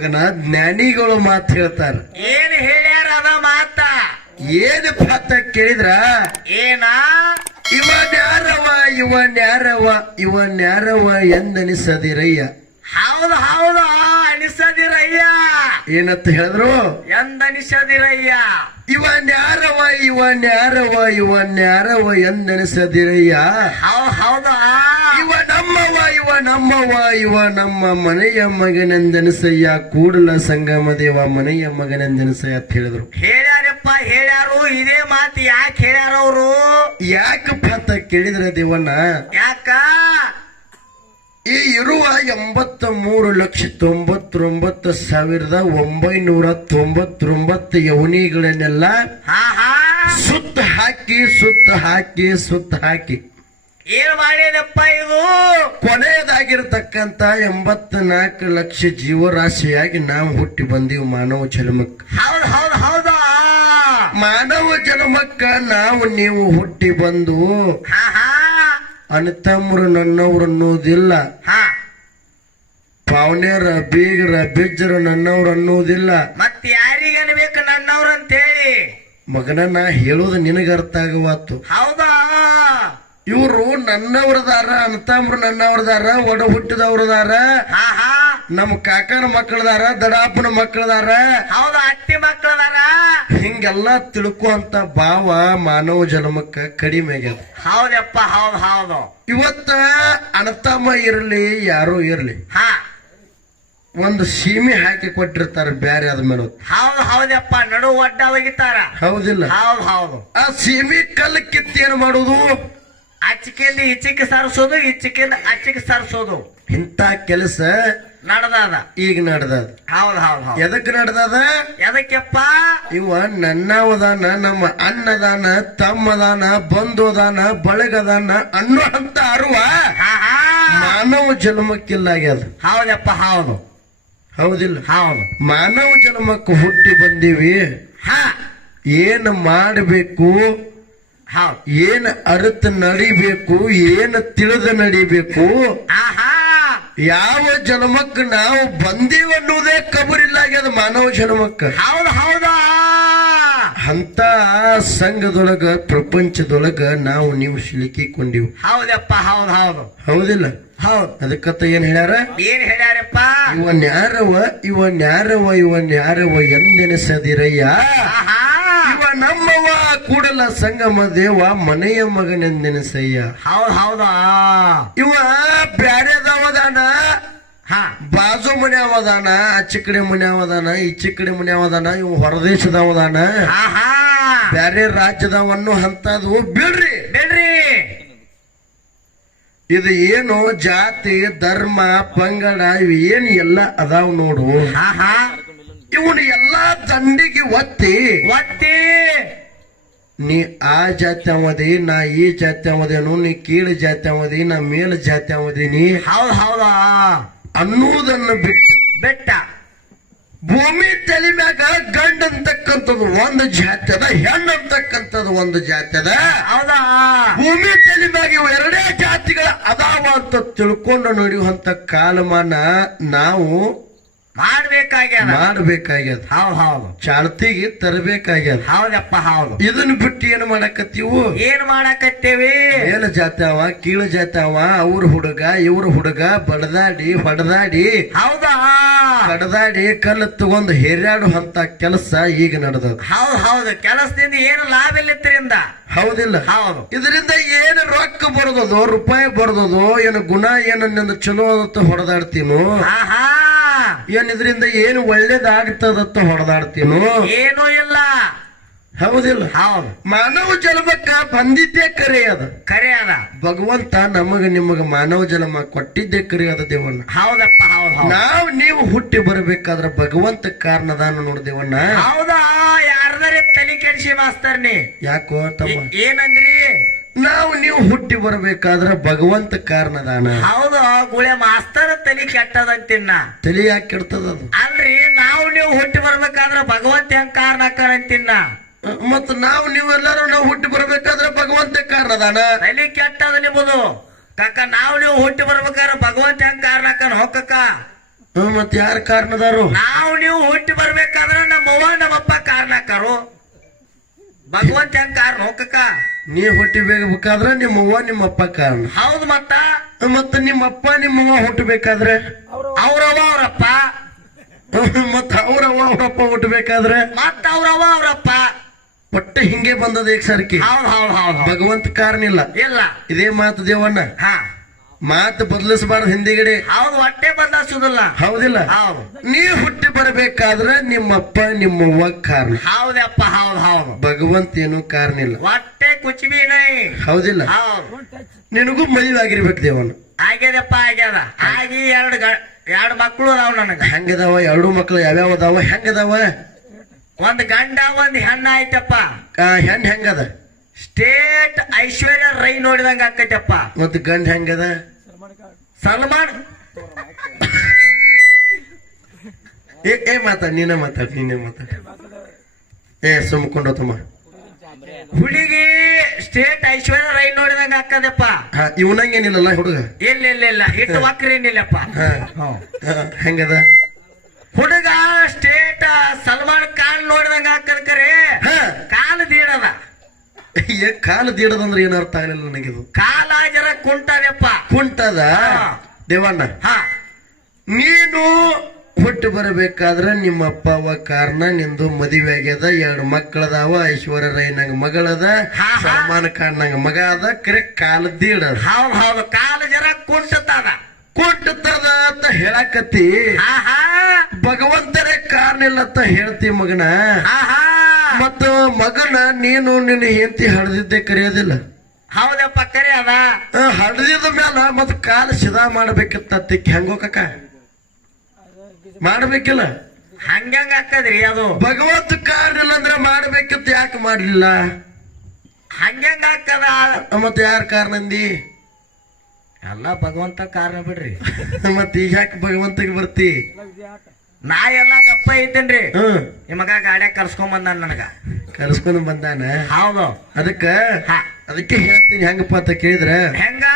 ಮಗನ ಜ್ಞಾನಿಗಳು ಮಾತು ಹೇಳ್ತಾರ. ಏನ್ ಹೇಳ್ಯಾರ ಅದ ಮಾತ? ಏನು ಪಾತ ಕೇಳಿದ್ರ ಏನ ಇವನ್ಯಾರವ ಇವನ್ಯಾರವ ಇವನ್ಯಾರವ ಎಂದನಿಸದಿರಯ್ಯ. ಹೌದು ಹೌದು ಅನಿಸದಿರಯ್ಯ. ಏನಂತ ಹೇಳಿದ್ರು? ಎಂದನಿಸದಿರಯ್ಯ. ಇವನ್ಯಾರವ ಇವನ್ಯಾರವ ಇವನ್ಯಾರವ ಎಂದನಿಸದಿರಯ್ಯ. ಹೌದು ಇವ ನಮ್ಮವ ಇವ ನಮ್ಮವ ಇವ ನಮ್ಮ ಮನೆಯ ಮಗನೆಂದನಿಸಯ್ಯ. ಕೂಡಲ ಸಂಗಮ ದೇವ ಮನೆಯ ಮಗನೆಂದನಿಸಯ್ಯ ಅಂತ ಹೇಳಿದ್ರು. ಹೇಳ್ಯಾರಪ್ಪ ಹೇಳ್ಯಾರು. ಇದೇ ಮಾತು ಯಾಕೆ ಹೇಳ್ಯಾರ ಅವರು? ಯಾಕಪ್ಪ ಅಂತ ಕೇಳಿದ್ರೆ ದೇವಣ್ಣ, ಯಾಕ ಈ ಇರುವ 83,99,999 ಯವನಿಗಳನ್ನೆಲ್ಲ ಸುತ್ತ ಹಾಕಿ ಏನ್ ಮಾಡಿದಪ್ಪ ಇದು? ಕೊನೆಯದಾಗಿರ್ತಕ್ಕಂತ 84 ಲಕ್ಷ ಜೀವರಾಶಿಯಾಗಿ ನಾವು ಹುಟ್ಟಿ ಬಂದೀವಿ ಮಾನವ ಜನ್ಮಕ್ಕೆ. ಹೌದು ಹೌದು ಹೌದು ಮಾನವ ಜನ್ಮಕ್ಕ ನಾವು ನೀವು ಹುಟ್ಟಿ ಬಂದು ಅಣ್ಣತಮ್ಮರು ನನ್ನವ್ರು ಅನ್ನೋದಿಲ್ಲ, ಪಾವನೇರ ಬೀಗರ ಬಿಜ್ಜರು ನನ್ನವ್ರು ಅನ್ನೋದಿಲ್ಲ. ಮತ್ ಯಾರಿಗ ಅನ್ಬೇಕು ನನ್ನವ್ರು ಅಂತ ಹೇಳಿ? ಮಗನ ನಾ ಹೇಳೋದು ನಿನಗ ಅರ್ಥ ಆಗವಾತು. ಹೌದಾ? ಇವ್ರು ನನ್ನವ್ರದಾರ, ಅಣ್ಣತಮ್ಮರು ನನ್ನವ್ರದಾರ, ಒಡ ಹುಟ್ಟಿದವ್ರದಾರ, ನಮ್ಮ ಕಾಕನ ಮಕ್ಕಳದಾರ, ದಡಾಪನ ಮಕ್ಕಳದಾರ, ಹೌದು ಅತ್ತಿ ಮಕ್ಕಳದಾರ. ಹಿಂಗೆಲ್ಲ ತಿಳ್ಕೊಂತ ಭಾವ ಮಾನವ ಜನ್ಮಕ್ಕ ಕಡಿಮೆ ಆಗ್ಯದ. ಹೌದಪ್ಪ ಹೌದು ಹೌದು. ಇವತ್ತ ಅಣ್ಣತಮ್ಮ ಇರ್ಲಿ ಯಾರೋ ಇರ್ಲಿ ಒಂದು ಸೀಮೆ ಹಾಕಿ ಕೊಟ್ಟಿರ್ತಾರ ಬ್ಯಾರೆ ಆದ್ಮೇಲೆ. ಹೌದು ಹೌದಪ್ಪ ನಡು ಒಡ್ಡ ಒಗಿತಾರ. ಹೌದಿಲ್ಲ? ಹೌದು ಹೌದು. ಆ ಸೀಮೆ ಕಲ್ಲು ಕಿತ್ತಿ ಏನ್ ಮಾಡುದು? ಅಚ್ಚಿಕೆಂದು ಈಚಿಗೆ ಸಾರಿಸೋದು, ಈಚಿಕೆಂದು ಅಚ್ಚಿಗೆ ಸಾರಿಸೋದು. ಇಂತ ಕೆಲಸ ನಡ್ದದ, ಈಗ ನಡ್ದದ. ಹೌದು ಹೌದು ಹೌದು. ಎದಕ್ ನಡ್ದದ? ಎದಕ್ಕೆಪ್ಪ? ಇವ ನನ್ನವದಾನ, ನಮ್ಮ ಅಣ್ಣದಾನ, ತಮ್ಮದಾನ, ಬಂಧುದಾನ, ಬಳಗದಾನ ಅನ್ನೋ ಅಂತ ಅರುವ ಮಾನವ ಜನ್ಮಕ್ಕಿಲ್ಲ ಆಗ್ಯದ. ಹೌದಪ್ಪ ಹೌದು. ಹೌದಿಲ್ಲ? ಹೌದು. ಮಾನವ ಜನ್ಮಕ್ಕೆ ಹುಟ್ಟಿ ಬಂದೀವಿ. ಏನ್ ಮಾಡಬೇಕು, ಏನ್ ಅರ್ಥ ನಡಿಬೇಕು, ಏನ್ ತಿಳಿದ ನಡಿಬೇಕು, ಯಾವ ಜನ್ಮಕ್ಕೆ ನಾವು ಬಂದೀವಿ ಅನ್ನೋದೇ ಕಬರಿಲ್ಲ ಆಗ್ಯದ ಮಾನವ ಜನ್ಮಕ್ಕ. ಹೌದು ಹೌದಾ? ಅಂತ ಸಂಘದೊಳಗ ಪ್ರಪಂಚದೊಳಗ ನಾವು ನೀವು ಸಿಲುಕಿಕೊಂಡಿವು. ಹೌದಪ್ಪ ಹೌದು ಹೌದು. ಹೌದಿಲ್ಲ? ಹೌದು. ಅದಕ್ಕತ್ತ ಏನ್ ಹೇಳ್ಯಾರ? ಏನ್ ಹೇಳ್ಯಾರಪ್ಪ? ಇವನ್ಯಾರವ ಇವನ್ಯಾರವ ಇವನ್ಯಾರವ ಎಂದೆನಿಸದಿರಯ್ಯ. ಇವ ನಮ್ಮವ ಕೂಡಲ ಸಂಗಮ ದೇವ ಮನೆಯ ಮಗನೆಂದೆನಿಸಯ್ಯ. ಹೌದು ಹೌದಾ? ಇವ ಬ್ಯಾರೆದವದಾನ, ಬಾಜು ಮನೆ ಅವದಾನ, ಆಚೆ ಕಡೆ ಮನೆ ಅವದಾನ, ಈಚೆ ಕಡೆ ಮನೆ ಅವದಾನ, ಇವ್ ಹೊರದೇಶದವದಾನ, ಬ್ಯಾರೆ ರಾಜ್ಯದವನ್ನು ಅಂತದು ಬಿಡ್ರಿ ಬಿಡ್ರಿ. ಇದು ಏನು ಜಾತಿ ಧರ್ಮ ಪಂಗಡ ಇವು ಏನು ಎಲ್ಲ ಅದಾವ್ ನೋಡು. ಇವನು ಎಲ್ಲಾ ದಂಡಿಗೆ ಒತ್ತಿ ನೀ ಆ ಜಾತಿ ಅವದಿ, ನಾ ಈ ಜಾತಿ ಅವದೇನು, ನೀ ಕೀಳು ಜಾತಿ ಅವದಿ, ನಾ ಮೇಲು ಜಾತಿ ಅವದೀನಿ. ಹೌದು ಹೌದಾ ಅನ್ನುವುದನ್ನು ಬೆಟ್ಟ ಭೂಮಿ ತಲೆ ಮ್ಯಾಗ ಗಂಡ ಅಂತಕ್ಕಂಥದ್ದು ಒಂದು ಜಾತಿ ಅದ, ಹೆಣ್ಣು ಅಂತಕ್ಕಂಥದ್ದು ಒಂದು ಜಾತಿ ಅದ. ಹೌದಾ? ಭೂಮಿ ತಲೆ ಮ್ಯಾಗ ಇವು ಎರಡೇ ಜಾತಿಗಳ ಅದಾವ ಅಂತ ತಿಳ್ಕೊಂಡು ನಡೆಯುವಂತ ಕಾಲಮಾನ ನಾವು ಮಾಡ್ಬೇಕಾಗ್ಯದ. ಹೌದು ಹೌದು. ಚಾಳ್ತಿಗೆ ತರಬೇಕಾಗ್ಯದ. ಹೌದಪ್ಪ ಹೌದು. ಇದನ್ನ ಬಿಟ್ಟು ಏನ್ ಮಾಡಕತ್ತೀವು? ಏನ್ ಮಾಡಕತ್ತೇವಿ? ಮೇಲ ಜಾತಿ ಅವ, ಕೀಳು ಜಾತಿ ಅವ, ಅವ್ರ ಹುಡುಗ ಇವ್ರ ಹುಡುಗ ಬಡದಾಡಿ ಹೊಡೆದಾಡಿ, ಹೌದಾ ಕಡದಾಡಿ ಕಲ್ಲು ತಗೊಂಡು ಹೇರಾಡು ಅಂತ ಕೆಲಸ ಈಗ ನಡೆದ. ಹೌದು ಹೌದು. ಕೆಲಸದಿಂದ ಏನು ಲಾಭ ಇಲ್ಲ ಇದರಿಂದ. ಹೌದಿಲ್ಲ? ಹೌದು. ಇದರಿಂದ ಏನು ರೊಕ್ಕ ಬರೋದೋ, ರೂಪಾಯಿ ಬರೋದೋ, ಏನು ಗುಣ ಏನು ಚಲೋ ಅಂತ ಹೊಡೆದಾಡ್ತೀನೋ, ಏನ್ ಇದರಿಂದ ಏನು ಒಳ್ಳೇದಾಗ್ತದತ್ತ ಹೊಡೆದಾಡ್ತೀನೋ, ಏನೂ ಇಲ್ಲ. ಹೌದಿಲ್ಲ? ಹೌದು. ಮಾನವ ಜನ್ಮಕ್ಕ ಬಂದಿದ್ದೇ ಕರೆ ಅದ. ಭಗವಂತ ನಮಗ ನಿಮಗ ಮಾನವ ಜನ್ಮ ಕೊಟ್ಟಿದ್ದೇ ಕರೆ ಅದ ದೇವಣ್ಣ. ಹೌದಪ್ಪ ಹೌದು. ನಾವು ನೀವು ಹುಟ್ಟಿ ಬರಬೇಕಾದ್ರ ಭಗವಂತ ಕಾರಣದಾನ ನೋಡ್ದೇವಣ್ಣ. ಹೌದಾ? ಯಾರ್ದಾರೆ ತಲೆ ಕೆಡಿಸಿ ಮಾಸ್ತರ್ನಿ? ಯಾಕೋ ತಮ್ಮ ಏನಂದ್ರಿ? ನಾವು ನೀವು ಹುಟ್ಟಿ ಬರ್ಬೇಕಾದ್ರ ಭಗವಂತ ಕಾರಣದಾನ. ಹೌದು. ಗುಳೆ ಮಾಸ್ತರ್ ತಲೆ ಕೆಟ್ಟದಂತಿನ್ನ. ತಲೆ ಯಾಕೆ ಕೆಡ್ತದ? ಅಲ್ರಿ, ನಾವು ನೀವು ಹುಟ್ಟಿ ಬರ್ಬೇಕಾದ್ರ ಭಗವಂತ ಹೆಂಗ್ ಕಾರಣ ಅಂತಿನ್ನ. ಮತ್ ನಾವು ನೀವೆಲ್ಲರೂ ನಾವು ಹುಟ್ಟಿ ಬರ್ಬೇಕಾದ್ರೆ ಭಗವಂತ ಕಾರಣದಾನ. ತಲೆ ಕೆಟ್ಟದ ನಿಮ್ಮದು ಕಾಕ. ನಾವು ನೀವು ಹುಟ್ಟಿ ಬರ್ಬೇಕಾದ್ರೆ ಭಗವಂತ ಹೆಂಗ್ ಕಾರಣ ಹೊಕ್ಕಕ್ಕ ಮತ್ ಯಾರ ಕಾರಣದಾರು? ನಾವು ನೀವು ಹುಟ್ಟಿ ಬರ್ಬೇಕಾದ್ರ ನಮ್ಮವ್ವ ನಮ್ಮಪ್ಪ ಕಾರಣಕ್ಕಾರು. ಭಗವಂತ ಹೆಂಗ್ ಕಾರಣ ಹೋಗಕ್ಕ? ನೀ ಹುಟ್ಟಿಬೇಕಾದ್ರ ನಿಮ್ಮವ್ವ ನಿಮ್ಮಪ್ಪ ಕಾರಣ. ಹೌದು ಮತ್ತ ನಿಮ್ಮಪ್ಪ ನಿಮ್ಮವ್ವ ಹುಟ್ಟಬೇಕಾದ್ರೆ ಅವ್ರವ್ವ ಅವ್ರಪ್ಪ, ಮತ್ತ ಅವ್ರವ್ವ ಅವ್ರಪ್ಪ ಹುಟ್ಟಬೇಕಾದ್ರೆ ಮತ್ತ ಅವ್ರವ್ವ ಅವ್ರಪ್ಪ. ಒಟ್ಟೆ ಹಿಂಗೆ ಬಂದದ ಈಗ ಸರ್ಕಿ. ಹೌದ್ ಹೌದ್ ಹೌದ್ ಹೌದ್. ಭಗವಂತ ಕಾರಣ ಇಲ್ಲ. ಇಲ್ಲ ಇದೇ ಮಾತು ದೇವಣ್ಣ. ಹಾ ಮಾತು ಬದಲಿಸಬಾರ್ದು ಹಿಂದಿಗಡೆ. ಹೌದು, ಹೊಟ್ಟೆ ಬದಲಾಯಿಸುದಿಲ್ಲ. ಹೌದಿಲ್ಲ? ಹೌದು. ನೀ ಹುಟ್ಟಿ ಬರಬೇಕಾದ್ರೆ ನಿಮ್ಮಪ್ಪ ನಿಮ್ಮವ್ವ ಕಾರಣ. ಹೌದಪ್ಪ ಹೌದ್ ಹೌದು. ಭಗವಂತ ಏನು ಕಾರಣ ಇಲ್ಲ. ಹೊಟ್ಟೆ ಕುಚ್ಬಿ ನೈ. ಹೌದಿಲ್ಲ? ಹೌದು. ನಿನಗೂ ಮದುವೆ ಆಗಿರ್ಬೇಕು ದೇವಣ್ಣ. ಆಗ್ಯದಪ್ಪ ಆಗ್ಯದ. ಆಗಿ ಎರಡು ಮಕ್ಕಳು ಅದಾವ ನನಗ. ಹೆಂಗದಾವ? 2 ಮಕ್ಳು ಯಾವ್ಯಾವ ಅದಾವ? ಹೆಂಗದಾವ? ಒಂದ್ ಗಂಡ ಒಂದ್ ಹೆಣ್ಣ ಆಯ್ತಪ್ಪ. ಹೆಣ್ ಹೆಂಗದ? ಸ್ಟೇಟ್ ಐಶ್ವರ್ಯ ರೈ ನೋಡಿದಂಗ ಆಕೈತಪ್ಪ. ಮತ್ ಗಂಡ ಹೆಂಗದ? ಸಲ್ಮಾನ್. ಏ ಮಾತಾಡ್, ನೀನೇ ಮಾತಾಡ್. ಸುಮ್ಕೊಂಡೋತಮ್ಮ. ಹುಡುಗಿ ಸ್ಟೇಟ್ ಐಶ್ವರ್ಯ ರೈ ನೋಡಿದಂಗ ಆಕದಪ್ಪ. ಇವನಂಗೇನಿಲ್ಲಲ್ಲ ಹುಡುಗ? ಇಲ್ಲ ಇಟ್ಟು ವಕ್ರೇನಿಲ್ಲಪ್ಪ. ಹೆಂಗದ? ಹುಡುಗ ಸ್ಟೇಟ್ ಸಲ್ಮಾನ್ ಖಾನ್ ನೋಡಿದಂಗ ಆಕದ ಕರೆ ಕಾಲು ದೀಡದ. ಕಾಲು ದೀಡದಂದ್ರೆ ಏನರ್ಥ ಆಗಲಿಲ್ಲ ನನಗಿದು. ಕಾಲ ಜರ ಕುಂಟದಪ್ಪ. ಕುಂಟದ? ದೇವಣ್ಣ, ನೀನು ಹುಟ್ಟು ಬರಬೇಕಾದ್ರೆ ನಿಮ್ಮ ಅಪ್ಪ ಅವ್ವ ಕಾರಣ. ನಿಂದು ಮದುವೆ ಆಗ್ಯದ, 2 ಮಕ್ಕಳದಾವ. ಐಶ್ವರ್ಯ ರೈ ನಂಗ ಮಗಳದ, ಸಲ್ಮಾನ್ ಖಾನ್ ನಂಗ ಮಗ ಅದ. ಕರೆ ಕಾಲ ದೀಡ. ಹೌದ್ ಹೌದು. ಕಾಲು ಜರ ಕುಂಟದ ಅಂತ ಹೇಳಕತ್ತಿ. ಭಗವಂತರೇ ಕಾರಣ ಇಲ್ಲ ಅಂತ ಹೇಳ್ತಿ ಮಗನ. ಮತ್ತ ಮಗನ ನೀನು ನಿನ್ನ ಹೆಂಡತಿ ಹಡ್ದಿದ್ದೆ ಕರೆಯೋದಿಲ್ಲ. ಹೌದಪ್ಪ ಕರೆ ಅದ. ಹಡ್ದಿದ ಮ್ಯಾಲ ಮತ್ ಕಾಲ ಸಿದಾ ಮಾಡ್ಬೇಕಿತ್ತ. ಹೆಂಗೋಕಕ್ಕ ಮಾಡ್ಬೇಕಿಲ್ಲ? ಹಂಗಂಗ ಹಾಕದ್ರಿ ಅದು. ಭಗವಂತ ಕಾರಣ ಇಲ್ಲ ಅಂದ್ರೆ ಮಾಡ್ಬೇಕಿತ್ತು, ಯಾಕೆ ಮಾಡ್ಲಿಲ್ಲ? ಹಂಗಂಗ ಹಾಕದ. ಮತ್ತೆ ಯಾರ ಕಾರಣ ಅಂದಿ? ಎಲ್ಲ ಭಗವಂತ ಕಾರಣ ಬಿಡ್ರಿ. ಮತ್ ಈಗ ಯಾಕೆ ಭಗವಂತಗೆ ಬರ್ತಿ? ನಾ ಎಲ್ಲ ಗಪ್ಪ ಇದ್ದೇನ್ರಿ. ನಿಮಗ ಗಾಡ್ಯಾಗ ಕರ್ಸ್ಕೊಂಡ್ ಬಂದಾನ. ನನಗ ಕರ್ಸ್ಕೊಂಡ್ ಬಂದಾನ? ಹೌದು. ಅದಕ್ಕೆ ಹೇಳ್ತೀನಿ ಹೆಂಗಪ್ಪ ಅಂತ ಕೇಳಿದ್ರ, ಹೆಂಗ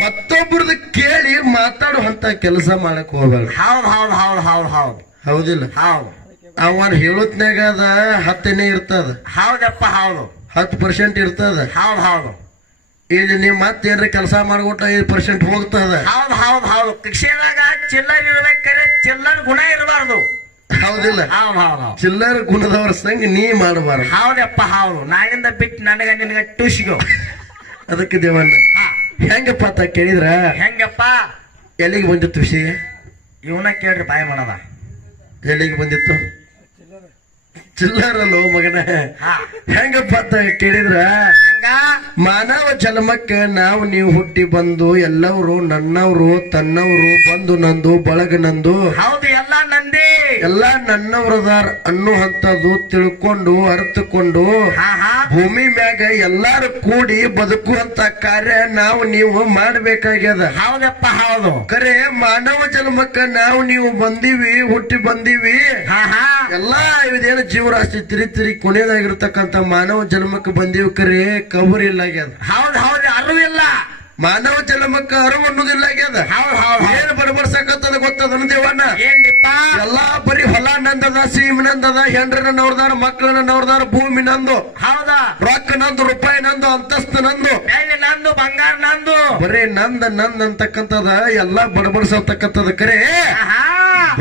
ಮತ್ತೊಬ್ಬರದ್ದು ಕೇಳಿ ಮಾತಾಡೋ ಅಂತ ಕೆಲಸ ಮಾಡಕ್ ಹೋಗ್ಬೇಡ. ಹೌದ್. ಹೌದಿಲ್ಲ? ಹೌದು. ಅವನ್ ಹೇಳೋತ್ನಾಗ ಅದ 10 ಇರ್ತದ. ಹೌದಪ್ಪ ಹೌದು. 10% ಇರ್ತದ. ಹೌದು. ಇಲ್ಲಿ ನೀವ್ ಮತ್ತೇನ್ರ ಕೆಲಸ ಮಾಡ್ಕೊಟ್ಟ 5% ಹೋಗ್ತದ. ಹೌದು. ಕಿಶೆದಾಗ ಚಿಲ್ಲರ್ ಇರ್ಬೇಕಾರೆ ಚಿಲ್ಲರ್ ಗುಣ ಇರಬಾರ್ದು. ಹೌದಿಲ್ಲ? ಹೌದು. ಚಿಲ್ಲರ ಗುಣದವ್ರ ಸಂಗ ನೀ ಮಾಡಬಾರ್ದು. ಹೌದಪ್ಪ ಹೌದು. ನಾನಿಂದ ಬಿಟ್ಟು ನನಗ ನಿನಗ ಟೂಸಿಗೋ. ಅದಕ್ಕೆ ದೇವಣ್ಣ ಹೆಂಗಪ್ಪ ಅಂತ ಕೇಳಿದ್ರ, ಹೆಂಗಪ್ಪ ಎಲ್ಲಿಗೆ ಬಂದಿತ್ತು ವಿಷಯ? ಇವನ ಕೇಳ್ರಿ ಬಾಯಿ ಮಾಡದ. ಎಲ್ಲಿಗೆ ಬಂದಿತ್ತು? ಚಿಲ್ಲರಲ್ಲೋ ಮಗನ. ಹೆಂಗಪ್ಪ ಅಂತ ಕೇಳಿದ್ರ, ಮಾನವ ಜನ್ಮಕ್ಕೆ ನಾವು ನೀವು ಹುಟ್ಟಿ ಬಂದು ಎಲ್ಲವರು ನನ್ನವರು ತನ್ನವರು ಬಂದು ನಂದು ಬಳಗ ನಂದು. ಹೌದು. ಎಲ್ಲ ನಂದಿ. ಎಲ್ಲ ನನ್ನವರದಾರ ಅನ್ನುವಂಥದ್ದು ತಿಳ್ಕೊಂಡು ಅರ್ಥಕೊಂಡು ಭೂಮಿ ಮ್ಯಾಗ ಎಲ್ಲಾರು ಕೂಡಿ ಬದುಕುವಂತ ಕಾರ್ಯ ನಾವು ನೀವು ಮಾಡ್ಬೇಕಾಗ್ಯದ. ಹೌದಪ್ಪ ಹೌದು. ಕರೆ ಮಾನವ ಜನ್ಮಕ್ಕ ನಾವು ನೀವು ಬಂದೀವಿ, ಹುಟ್ಟಿ ಬಂದೀವಿ. ಎಲ್ಲಾ ಇದೇನು ಜೀವರಾಶಿ ತಿರಿ ಕೊನೆಯದಾಗಿರ್ತಕ್ಕಂಥ ಮಾನವ ಜನ್ಮಕ್ಕೆ ಬಂದೀವಿ. ಕರೆ ಕಬರ್ ಇಲ್ಲ ಆಗ್ಯದ. ಹೌದು. ಅರಿವಿಲ್ಲ. ಮಾನವ ಜನ್ಮಕ್ಕ ಅರಿವು ಅನ್ನೋದಿಲ್ಲ ಆಗ್ಯದ. ಏನ್ ಬಡಬಡ್ಸಕತ್ತದ ಗೊತ್ತದ ದೇವಣ್ಣ? ಏನ್ರಿಪ್ಪ? ಎಲ್ಲಾ ಬರೀ ಹೊಲ ನಂದದ, ಸೀಮೆ ನಂದದ, ಹೆಂಡ್ರನ್ನ ನೋಡ್ದಾರ, ಮಕ್ಕಳನ್ನ ನೋಡ್ದಾರ, ಭೂಮಿ ನಂದು. ಹೌದಾ? ರೊಕ್ಕ ನಂದು, ರೂಪಾಯಿ ನಂದು, ಅಂತಸ್ತು ನಂದು, ನಂದು, ಬಂಗಾರ ನಂದು. ಬರೀ ನಂದ್ ಅಂತಕ್ಕಂಥದ ಎಲ್ಲಾ ಬಡಬಡ್ಸತಕ್ಕಂಥದ. ಕರೆ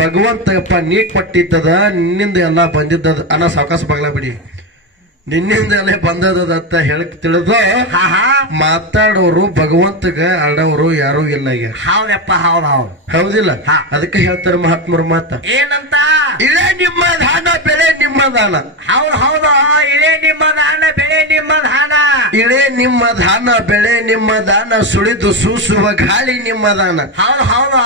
ಭಗವಂತಪ್ಪ ನೀ ಕೊಟ್ಟಿದ್ದದ, ನಿನ್ನಿಂದ ಎಲ್ಲಾ ಬಂದಿದ್ದದ. ಅನ್ನ ಸಾವಕಾಶ ಬಾಗ್ಲ ಬಿಡಿ. ನಿನ್ನಿಂದ ಎಲ್ಲ ಬಂದದ ಅಂತ ಹೇಳಕ್ ತಿಳಿದು ಮಾತಾಡೋರು ಭಗವಂತಗ ಆಡೋರು ಯಾರು ಇಲ್ಲ. ಹೌದಪ್ಪ ಹೌದು. ಹೌದಿಲ್ಲ? ಅದಕ್ಕೆ ಹೇಳ್ತಾರೆ ಮಹಾತ್ಮರು ಮಾತ ಏನಂತ? ಇಳೆ ನಿಮ್ಮ ದಾನ, ಬೆಳೆ ನಿಮ್ಮ ದಾನ. ಹೌದು. ಇಳೆ ನಿಮ್ಮ ದಾನ, ಬೆಳೆ ನಿಮ್ಮ ದಾನ. ಇಳೆ ನಿಮ್ಮ ದಾನ, ಬೆಳೆ ನಿಮ್ಮ ದಾನ, ಸುಳಿದು ಸೂಸುವ ಗಾಳಿ ನಿಮ್ಮ ದಾನ. ಹೌದು.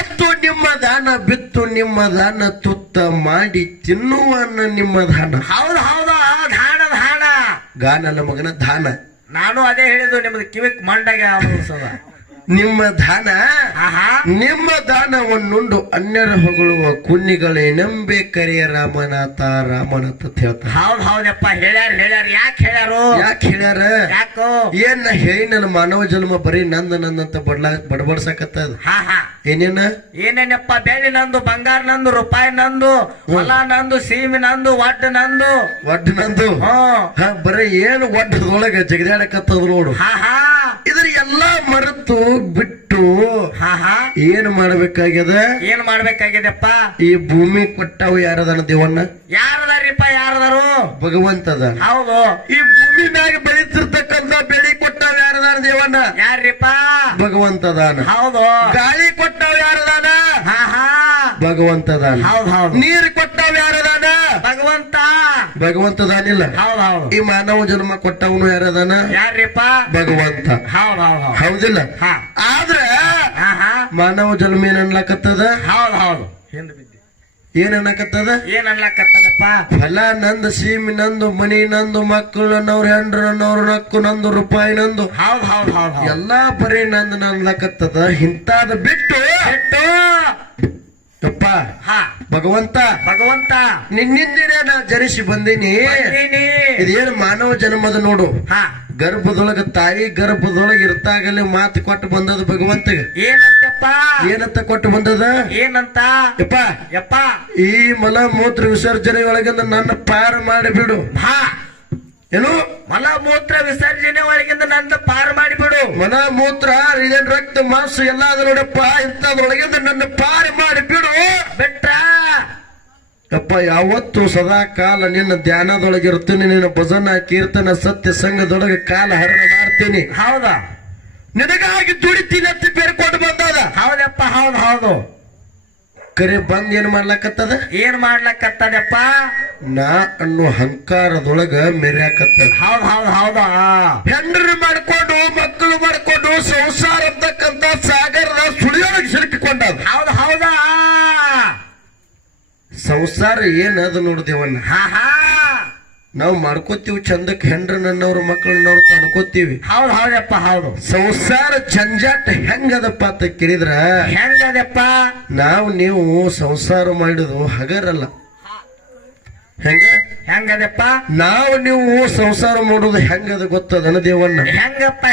ಎತ್ತು ನಿಮ್ಮ ದಾನ, ಬಿತ್ತು ನಿಮ್ಮ ದಾನ, ತುತ್ತ ಮಾಡಿ ತಿನ್ನುವ ನಿಮ್ಮ ದಾನ. ಹೌದು. ಗಾನಲ್ಲ ಮಗನ ದಾನ. ನಾನು ಅದೇ ಹೇಳಿದ್ದು, ನಿಮ್ದು ಕಿವಿಕ್ ಮಂಡಾಗ ಅನ್ಸದ. ನಿಮ್ಮ ದಾನ ಆಹಾ ನಿಮ್ಮ ದಾನವನ್ನುಂಡು ಅನ್ಯರ ಹೊಗಳುವ ಕುನ್ನಿಗಳೇ ನಂಬೆ ಕರೆಯ ರಾಮನಾಥ ರಾಮನಾಥ ಅಂತ ಹೇಳ್ತಾರೆ. ಹೌದಪ್ಪ ಹೇಳ್ಯಾರ ಯಾಕೆ ಹೇಳ್ಯಾರು ಯಾಕೋ ಏನ್ ಹೇಳಿ ನನ್ನ ಮಾನವ ಜನ್ಮ ಬರೀ ನಂದಂತ ಬಡಬಡ್ಸಕತ್ತದ. ಏನೇನಪ್ಪ ಬೆಳ್ಳಿ ನಂದು, ಬಂಗಾರ ನಂದು, ರೂಪಾಯಿ ನಂದು, ಹೊಲ ನಂದು, ಸೀಮೆ ನಂದು, ಒಡ್ಡ ನಂದು ಬರೀ ಏನು ಒಡ್ಡದೊಳಗ ಜಗದಾಡಕತ್ತದ ನೋಡು. ಇದ್ರ ಎಲ್ಲಾ ಮರೆತು ಬಿಟ್ಟು ಏನ್ ಮಾಡ್ಬೇಕಾಗ್ಯದಪ್ಪ? ಈ ಭೂಮಿ ಕೊಟ್ಟವು ಯಾರದಾನ ದೇವಣ್ಣ? ಯಾರದಾರು? ಭಗವಂತದ. ಹೌದು. ಈ ಭೂಮಿ ಮ್ಯಾಗ ಬೆಳೀತಿರ್ತಕ್ಕಂತ ಬೆಳಿ ಕೊಟ್ಟವ ಯಾರದಾನ ದೇವಣ್ಣ? ಯಾರಿಪ್ಪ? ಭಗವಂತದಾನ. ಹೌದು. ಗಾಳಿ ಕೊಟ್ಟವ ಯಾರದಾನ? ಭಗವಂತದಾನ. ಹೌದು. ನೀರು ಕೊಟ್ಟವ ಯಾರದಾನ? ಭಗವಂತದಾನಿಲ್ಲ. ಈ ಮಾನವ ಜನ್ಮ ಕೊಟ್ಟವನು ಯಾರದಾನ? ಯಾರಿಪ್ಪ? ಭಗವಂತ. ಹೌದಿಲ್ಲ? ಆದ್ರ ಮಾನವ ಜನ್ಮ ಏನ್ ಅನ್ಲಾಕತ್ತದ? ಹೌದು. ಏನ್ ಅನ್ನಕತ್ತದಪ್ಪ? ಫಲ ನಂದು, ಸೀಮಿ ನಂದು, ಮನಿ ನಂದು, ಮಕ್ಕಳು ನನ್ನವ್ರು, ಹೆಂಡ್ರು ನನ್ನವ್ರು, ನಕ್ಕು ನಂದು, ರೂಪಾಯಿ ನಂದು, ಎಲ್ಲಾ ಬರೀ ನಂದು ಅನ್ಲಾಕತ್ತದ. ಇಂತಾದ ಬಿಟ್ಟು ಯಪ್ಪ ಭಗವಂತ ನಿನ್ನಿಂದಿನ ನಾ ಜನಿಸಿ ಬಂದೀನಿ. ಇದೇನು ಮಾನವ ಜನ್ಮದ ನೋಡು. ಗರ್ಭದೊಳಗ ತಾಯಿ ಗರ್ಭದೊಳಗ ಇರ್ತಾಗಲೇ ಮಾತು ಕೊಟ್ಟು ಬಂದದ ಭಗವಂತಗೆ. ಏನಂತ ಕೊಟ್ಟು ಬಂದದ? ಏನಂತ? ಯಪ್ಪ ಈ ಮಲ ಮೂತ್ರ ವಿಸರ್ಜನೆ ಒಳಗಿಂದ ನನ್ನ ಪಾರ ಮಾಡಿಬಿಡು. ಏನು? ಮಲ ಮೂತ್ರ ವಿಸರ್ಜನೆ ಒಳಗಿಂದ ನನ್ನ ಪಾರು ಮಾಡಿಬಿಡು. ಮಲ ಮೂತ್ರ ಇದೇನ್ ರಕ್ತ ಮಾಂಸ ಎಲ್ಲ ಅದ ನೋಡಪ್ಪ, ಇಂಥದ್ರೊಳಗಿಂದ ನನ್ನ ಪಾರು ಮಾಡಿಬಿಡು. ಬಿಟ್ರ ಯಪ್ಪ ಯಾವತ್ತು ಸದಾ ಕಾಲ ನಿನ್ನ ಧ್ಯಾನದೊಳಗಿರ್ತೀನಿ, ನಿನ್ನ ಭಜನ ಕೀರ್ತನ ಸತ್ಯ ಸಂಘದೊಳಗೆ ಕಾಲ ಹರಣ ಮಾಡ್ತೀನಿ. ಹೌದಾ? ನಿನಗಾಗಿ ದುಡಿತೀನಿ ಅಂತ ಬೇರ್ಕೊಂಡು ಬಂದದ. ಹೌದಪ್ಪ. ಹೌದು. ಕರೆ ಬಂದ್ ಏನ್ ಮಾಡ್ಲಕತ್ತದ? ಏನ್ ಮಾಡ್ಲಕತ್ತದಪ್ಪ? ನಾ ಅನ್ನೋ ಅಹಂಕಾರದೊಳಗ ಮೆರ್ಯಾಕತ್ತದ. ಹೌದಾ? ಹೆಂಡ್ರು ಮಾಡ್ಕೊಂಡು, ಮಕ್ಕಳು ಮಾಡ್ಕೊಂಡು, ಸಂಸಾರ ಅಂತಕ್ಕಂತ ಸಾಗರದ ಸುಳಿಯೊಳಗೆ ಸಿಲುಕಿಕೊಂಡದ. ಹೌದಾ? ಸಂಸಾರ ಏನದ ನೋಡ್ದೇವನ್ನ. ನಾವು ಮಾಡ್ಕೋತೀವಿ ಚಂದಕ್ಕೆ, ಹೆಂಡ್ರ ನನ್ನವ್ರ ಮಕ್ಕಳನ್ನವ್ರು ಅನ್ಕೋತೀವಿ. ಹೌದಪ್ಪ. ಹೌದು. ಸಂಸಾರ ಜಂಜಾಟ ಹೆಂಗದಪ್ಪ ಅಂತ ಕೇಳಿದ್ರ, ಹೆಂಗದಪ್ಪ? ನೀವು ಸಂಸಾರ ಮಾಡಿದು ಹಗರಲ್ಲ. ಹೆಂಗದಪ್ಪ? ನೀವು ಸಂಸಾರ ಮಾಡೋದು ಹೆಂಗದ ಗೊತ್ತದನ ದೇವಣ್ಣ? ಹೆಂಗಪ್ಪ?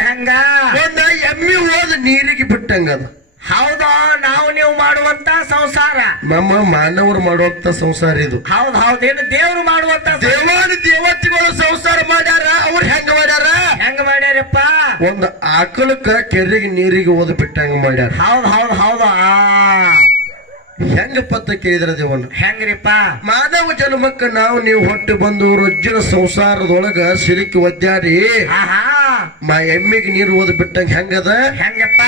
ಒಂದ ಎಮ್ಮಿ ಹೋದ ನೀರಿಗೆ ಬಿಟ್ಟಂಗದ. ಹೌದಾ? ನೀವು ಮಾಡುವಂತ ಸಂಸಾರ ನಮ್ಮ ಮಾನವರು ಮಾಡುವಂತ ಸಂಸಾರ ಇದು. ಹೌದೇನು? ದೇವ್ರು ಮಾಡುವಂತ ದೇವತೆಗಳು ಸಂಸಾರ ಮಾಡ್ಯಾರ. ಅವ್ರು ಹೆಂಗ ಮಾಡ್ಯಾರಪ್ಪ? ಒಂದು ಆಕಳಕ್ಕ ಕೆರೆಗೆ ನೀರಿಗೆ ಓದ್ ಬಿಟ್ಟಂಗ ಮಾಡ್ಯಾರ. ಹೌದಾ? ಹೆಂಗಪ್ಪ ಅಂತ ಕೇಳಿದ್ರ ದೇವಣ್ಣ? ಹೆಂಗ್ರಿಪ್ಪ? ಮಾನವ ಜನ್ಮಕ್ಕ ನೀವು ಹೊಟ್ಟು ಬಂದು ರೊಜ್ಜಿನ ಸಂಸಾರದೊಳಗ ಸಿಲುಕಿ ಒದ್ದಾಡಿ ಎಮ್ಮಿಗೆ ನೀರು ಓದ್ ಬಿಟ್ಟಂಗ ಹೆಂಗದ? ಹೆಂಗಪ್ಪ?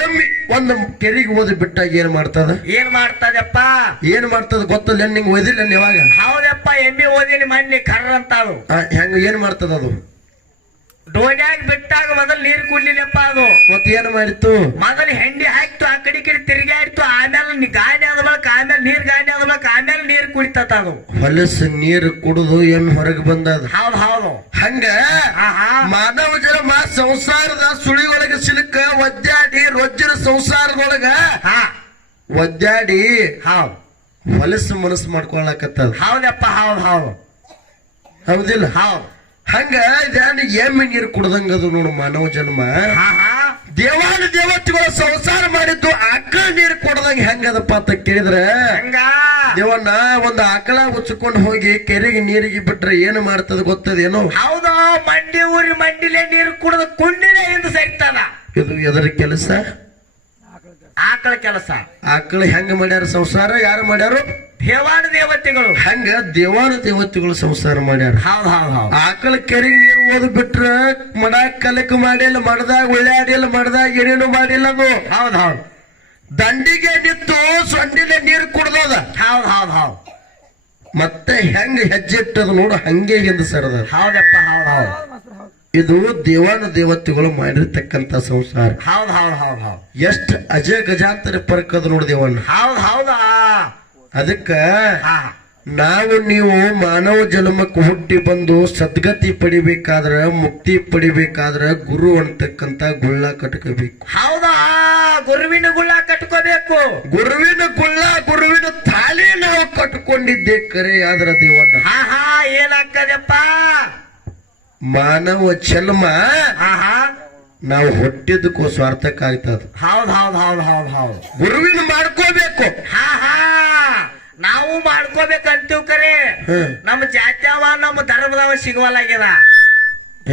ಎಮ್ಮಿ ಒಂದು ಕೆರೆಗೆ ಓದ್ ಬಿಟ್ಟಾಗ ಏನ್ ಮಾಡ್ತದಪ್ಪ? ಏನ್ ಮಾಡ್ತದ ಗೊತ್ತಲ್ಲ ನಿಂಗೆ ಓದಿಲ್ಲ ಯಾವಾಗ? ಹೌದಪ್ಪ. ಎಮ್ಮಿ ಓದಿನಿ ಮಣ್ಣಿ ಕರ್ರ ಅಂತ ಅದು. ಹೆಂಗ ಏನ್ ಮಾಡ್ತದ ಅದು? ಡೋನ್ಯಾಗ ಬಿಟ್ಟಾಗ ಮೊದಲು ನೀರು ಕುಡ್ಲಿಲ್ಲಪ್ಪ. ಅದು ಮತ್ತೆ ಏನ್ ಮಾಡಿತ್ತು? ಮೊದಲು ಹೆಂಡಿ ಹಾಕ್ತು, ಆ ಕಡೆ ತಿರುಗಾಡ್ತು, ಆಮೇಲೆ ಗಾಡಿ ಆದ ಬಳಕ, ಆಮೇಲೆ ನೀರು ಕುಡಿತದ. ಅದು ಹೊಲಸು ನೀರು ಕುಡಿದು ಎಮ್ಮೆ ಹೊರಗೆ ಬಂದದ. ಹೌದು. ಹಂಗ ಮಾನವ ಜನ್ಮ ಸಂಸಾರದ ಸುಳಿ ಒಳಗ ಸಿಲುಕ ಒದ್ದಾಡಿ ರೊಜ್ಜಿನ ಸಂಸಾರದೊಳಗ ಒದ್ದಾಡಿ ಹೊಲಸು ಮನಸ್ಸು ಮಾಡ್ಕೊಳಕತ್ತದ. ಹೌದಪ್ಪ. ಹೌದಿಲ್ಲ? ಹಂಗ ಎಮ್ಮೆ ನೀರು ಕುಡ್ದಂಗದು ನೋಡು ಮಾನವ ಜನ್ಮ. ದೇವತೆಗಳು ಸಂಸಾರ ಮಾಡಿದ್ದು ಆಕಳ ನೀರು ಕೊಡದಂಗ ಹೆಂಗದಪ್ಪ ಅಂತ ಕೇಳಿದ್ರೆ, ದೇವಣ್ಣ ಒಂದು ಆಕಳ ಉಚ್ಚಿಕೊಂಡು ಹೋಗಿ ಕೆರೆಗೆ ನೀರಿಗೆ ಬಿಟ್ರೆ ಏನು ಮಾಡ್ತದ ಗೊತ್ತದೇನು? ಹೌದು. ಮಂಡಿ ಊರಿ ಮಂಡಿಲೆ ನೀರು ಕುಡಿದ ಕುಂಡಿನೇ ಎಂದು ಸರಿತದ. ಇದು ಎದರ ಕೆಲಸ? ಆಕಳ ಕೆಲಸ. ಆಕಳ ಹೆಂಗ ಮಾಡ್ಯಾರ ಸಂಸಾರ? ಯಾರು ಮಾಡ್ಯಾರು? ದೇವತೆಗಳು. ಹಂಗ ದೇವತೆಗಳು ಸಂಸಾರ ಮಾಡ್ಯಾರ. ಆಕಳ ಕೆರೆಗೆ ನೀರು ಓದ್ ಬಿಟ್ರ ಮಡಾಕ್ ಕಲಕ್ ಮಾಡಿಲ್ಲ, ಮಡದಾಗ ಉಳ್ಳಾಡಿಲ್ಲ, ಮಡದಾಗ ಏನೇನು ಮಾಡಿಲ್ಲ. ಅದು ಹೌದು. ದಂಡಿಗೆ ನಿಂತು ಸೊಂಡಿಲೆ ನೀರು ಕುಡ್ದದ. ಹೌದು. ಮತ್ತೆ ಹೆಂಗ ಹೆಜ್ಜೆ ಇಟ್ಟದ ನೋಡು, ಹಂಗೆ ಹಿಂದ ಸರದ. ಹೌದಪ್ಪ. ಇದು ದೇವತೆಗಳು ಮಾಡಿರ್ತಕ್ಕಂತ ಸಂಸಾರ. ಹೌದು. ಎಷ್ಟು ಅಜ ಗಜಾಂತರ ಪರಕದ ನೋಡು ದೇವಣ್ಣ. ಹೌದಾ? ಅದಕ್ಕ ನಾವು ನೀವು ಮಾನವ ಜನ್ಮಕ್ಕೆ ಹುಟ್ಟಿ ಬಂದು ಸದ್ಗತಿ ಪಡಿಬೇಕಾದ್ರ ಮುಕ್ತಿ ಪಡಿಬೇಕಾದ್ರ ಗುರು ಅಂತಕ್ಕಂತ ಗುಳ್ಳ ಕಟ್ಕೋಬೇಕು. ಹೌದಾ, ಗುರುವಿನ ಗುಳ್ಳ ಕಟ್ಕೋಬೇಕು. ಗುರುವಿನ ಗುಳ್ಳ ಗುರುವಿನ ತಾಳಿ ನಾವು ಕಟ್ಕೊಂಡಿದ್ದೆ ಕರೆ ಆದ್ರ ದೇವನ್ನ. ಹಾ ಹಾ, ಏನಾಗ್ತದಪ್ಪ ಮಾನವ ಜನ್ಮ ಹಾ ಹಾ ನಾವು ಹುಟ್ಟಿದ್ದಕ್ಕೂ ಸ್ವಾರ್ಥಕ್ಕಾಗ್ತದ. ಹೌದ್ ಹೌದ್ ಹೌದ್ ಹೌದ್ ಹೌದ್ ಗುರುವಿನ ಮಾಡ್ಕೋಬೇಕು. ಹಾ ಹಾ, ನಾವು ಮಾಡ್ಕೋಬೇಕಂತೀವ್ ಕರೆ. ನಮ್ಮ ಜಾತ್ಯಾವ ನಮ್ಮ ಧರ್ಮದವ ಸಿಗುವಲ್ಲಾಗ್ಯದ.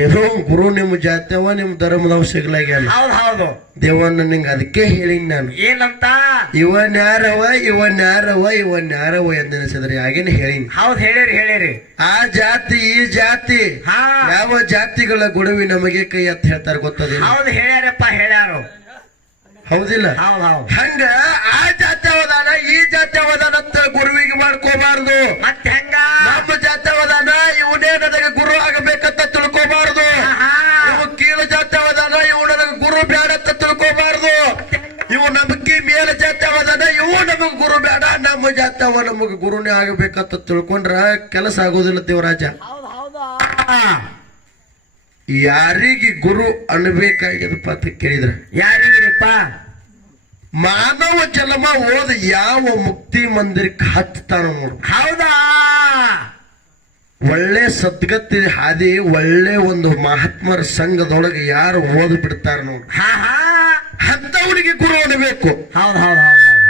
ಏನೋ ಗುರು ನಿಮ್ಮ ಜಾತ್ಯವ ನಿಮ್ಮ ಧರ್ಮದವ ಸಿಗ್ಲಾಗ್ಯಾನ. ಹೌದ್ ಹೌದು ದೇವನ್ನ ನಿಂಗೆ ಅದಕ್ಕೆ ಹೇಳಿನ್ ನಾನು. ಏನಂತ? ಇವನ್ಯಾರವ ಎಂದೆನಿಸಿದ್ರಿ ಆಗೇನೆ ಹೇಳಿನಿ. ಹೌದ್ ಹೇಳಿರಿ ಹೇಳಿರಿ. ಆ ಜಾತಿ ಈ ಜಾತಿ ಹಾ, ಯಾವ ಜಾತಿಗಳ ಗುಡುವಿ ನಮಗೆ ಕೈ ಅಂತ ಹೇಳ್ತಾರೆ ಗೊತ್ತದ? ಹೌದ್ ಹೇಳ್ಯಾರಪ್ಪ ಹೇಳ್ಯಾರು. ಹೌದಿಲ್ಲ? ಹೌದ್ ಹೌದ್. ಹಂಗ ಆ ಜಾತಿ ಅವದಾನ ಈ ಜಾತಿ ಅವದಾನ ಅಂತ ಗುರುವಿಗೆ ಮಾಡ್ಕೋಬಾರ್ದು. ಮತ್ತೆ ಹೆಂಗ? ನಮ್ಮ ಜಾತಿ ಅವದಾನ ಇವನೇ ನನಗೆ ಗುರು ಆಗಬೇಕಂತ ತಿಳ್ಕೋಬಾರ್ದು. ಇವು ಕೀಳು ಜಾತಿ ಅವದಾನ ಇವು ನನಗೆ ಗುರು ಬೇಡ ಅಂತ ತಿಳ್ಕೋಬಾರ್ದು. ಇವು ನಮಗಿ ಮೇಲೆ ಜಾತಿ ಅವದಾನ ಇವು ನಮಗ್ ಗುರು ಬೇಡ, ನಮ್ಮ ಜಾತಿ ಅವ ನಮಗ್ ಗುರುನೇ ಆಗಬೇಕಂತ ತಿಳ್ಕೊಂಡ್ರ ಕೆಲಸ ಆಗೋದಿಲ್ಲ ದೇವರಾಜ. ಯಾರಿಗೆ ಗುರು ಅನ್ಬೇಕಾಗ್ಯದಪ್ಪ ಅಂತ ಕೇಳಿದ್ರ ಯಾರಿಗಿರಿಪ್ಪ? ಮಾನವ ಜನ್ಮ ಓದ ಯಾವ ಮುಕ್ತಿ ಮಂದಿರಕ್ಕೆ ಹತ್ತಾನ ನೋಡು. ಹೌದಾ, ಒಳ್ಳೆ ಸದ್ಗತಿ ಹಾದಿ ಒಳ್ಳೆ ಒಂದು ಮಹಾತ್ಮರ ಸಂಘದೊಳಗೆ ಯಾರು ಓದ್ ಬಿಡ್ತಾರ ನೋಡು, ಹಾ ಹಾ, ಅಂತವನಿಗೆ ಗುರು ಅನ್ಬೇಕು. ಹೌದ್ ಹೌದ್ ಹೌದ್ ಹೌದ್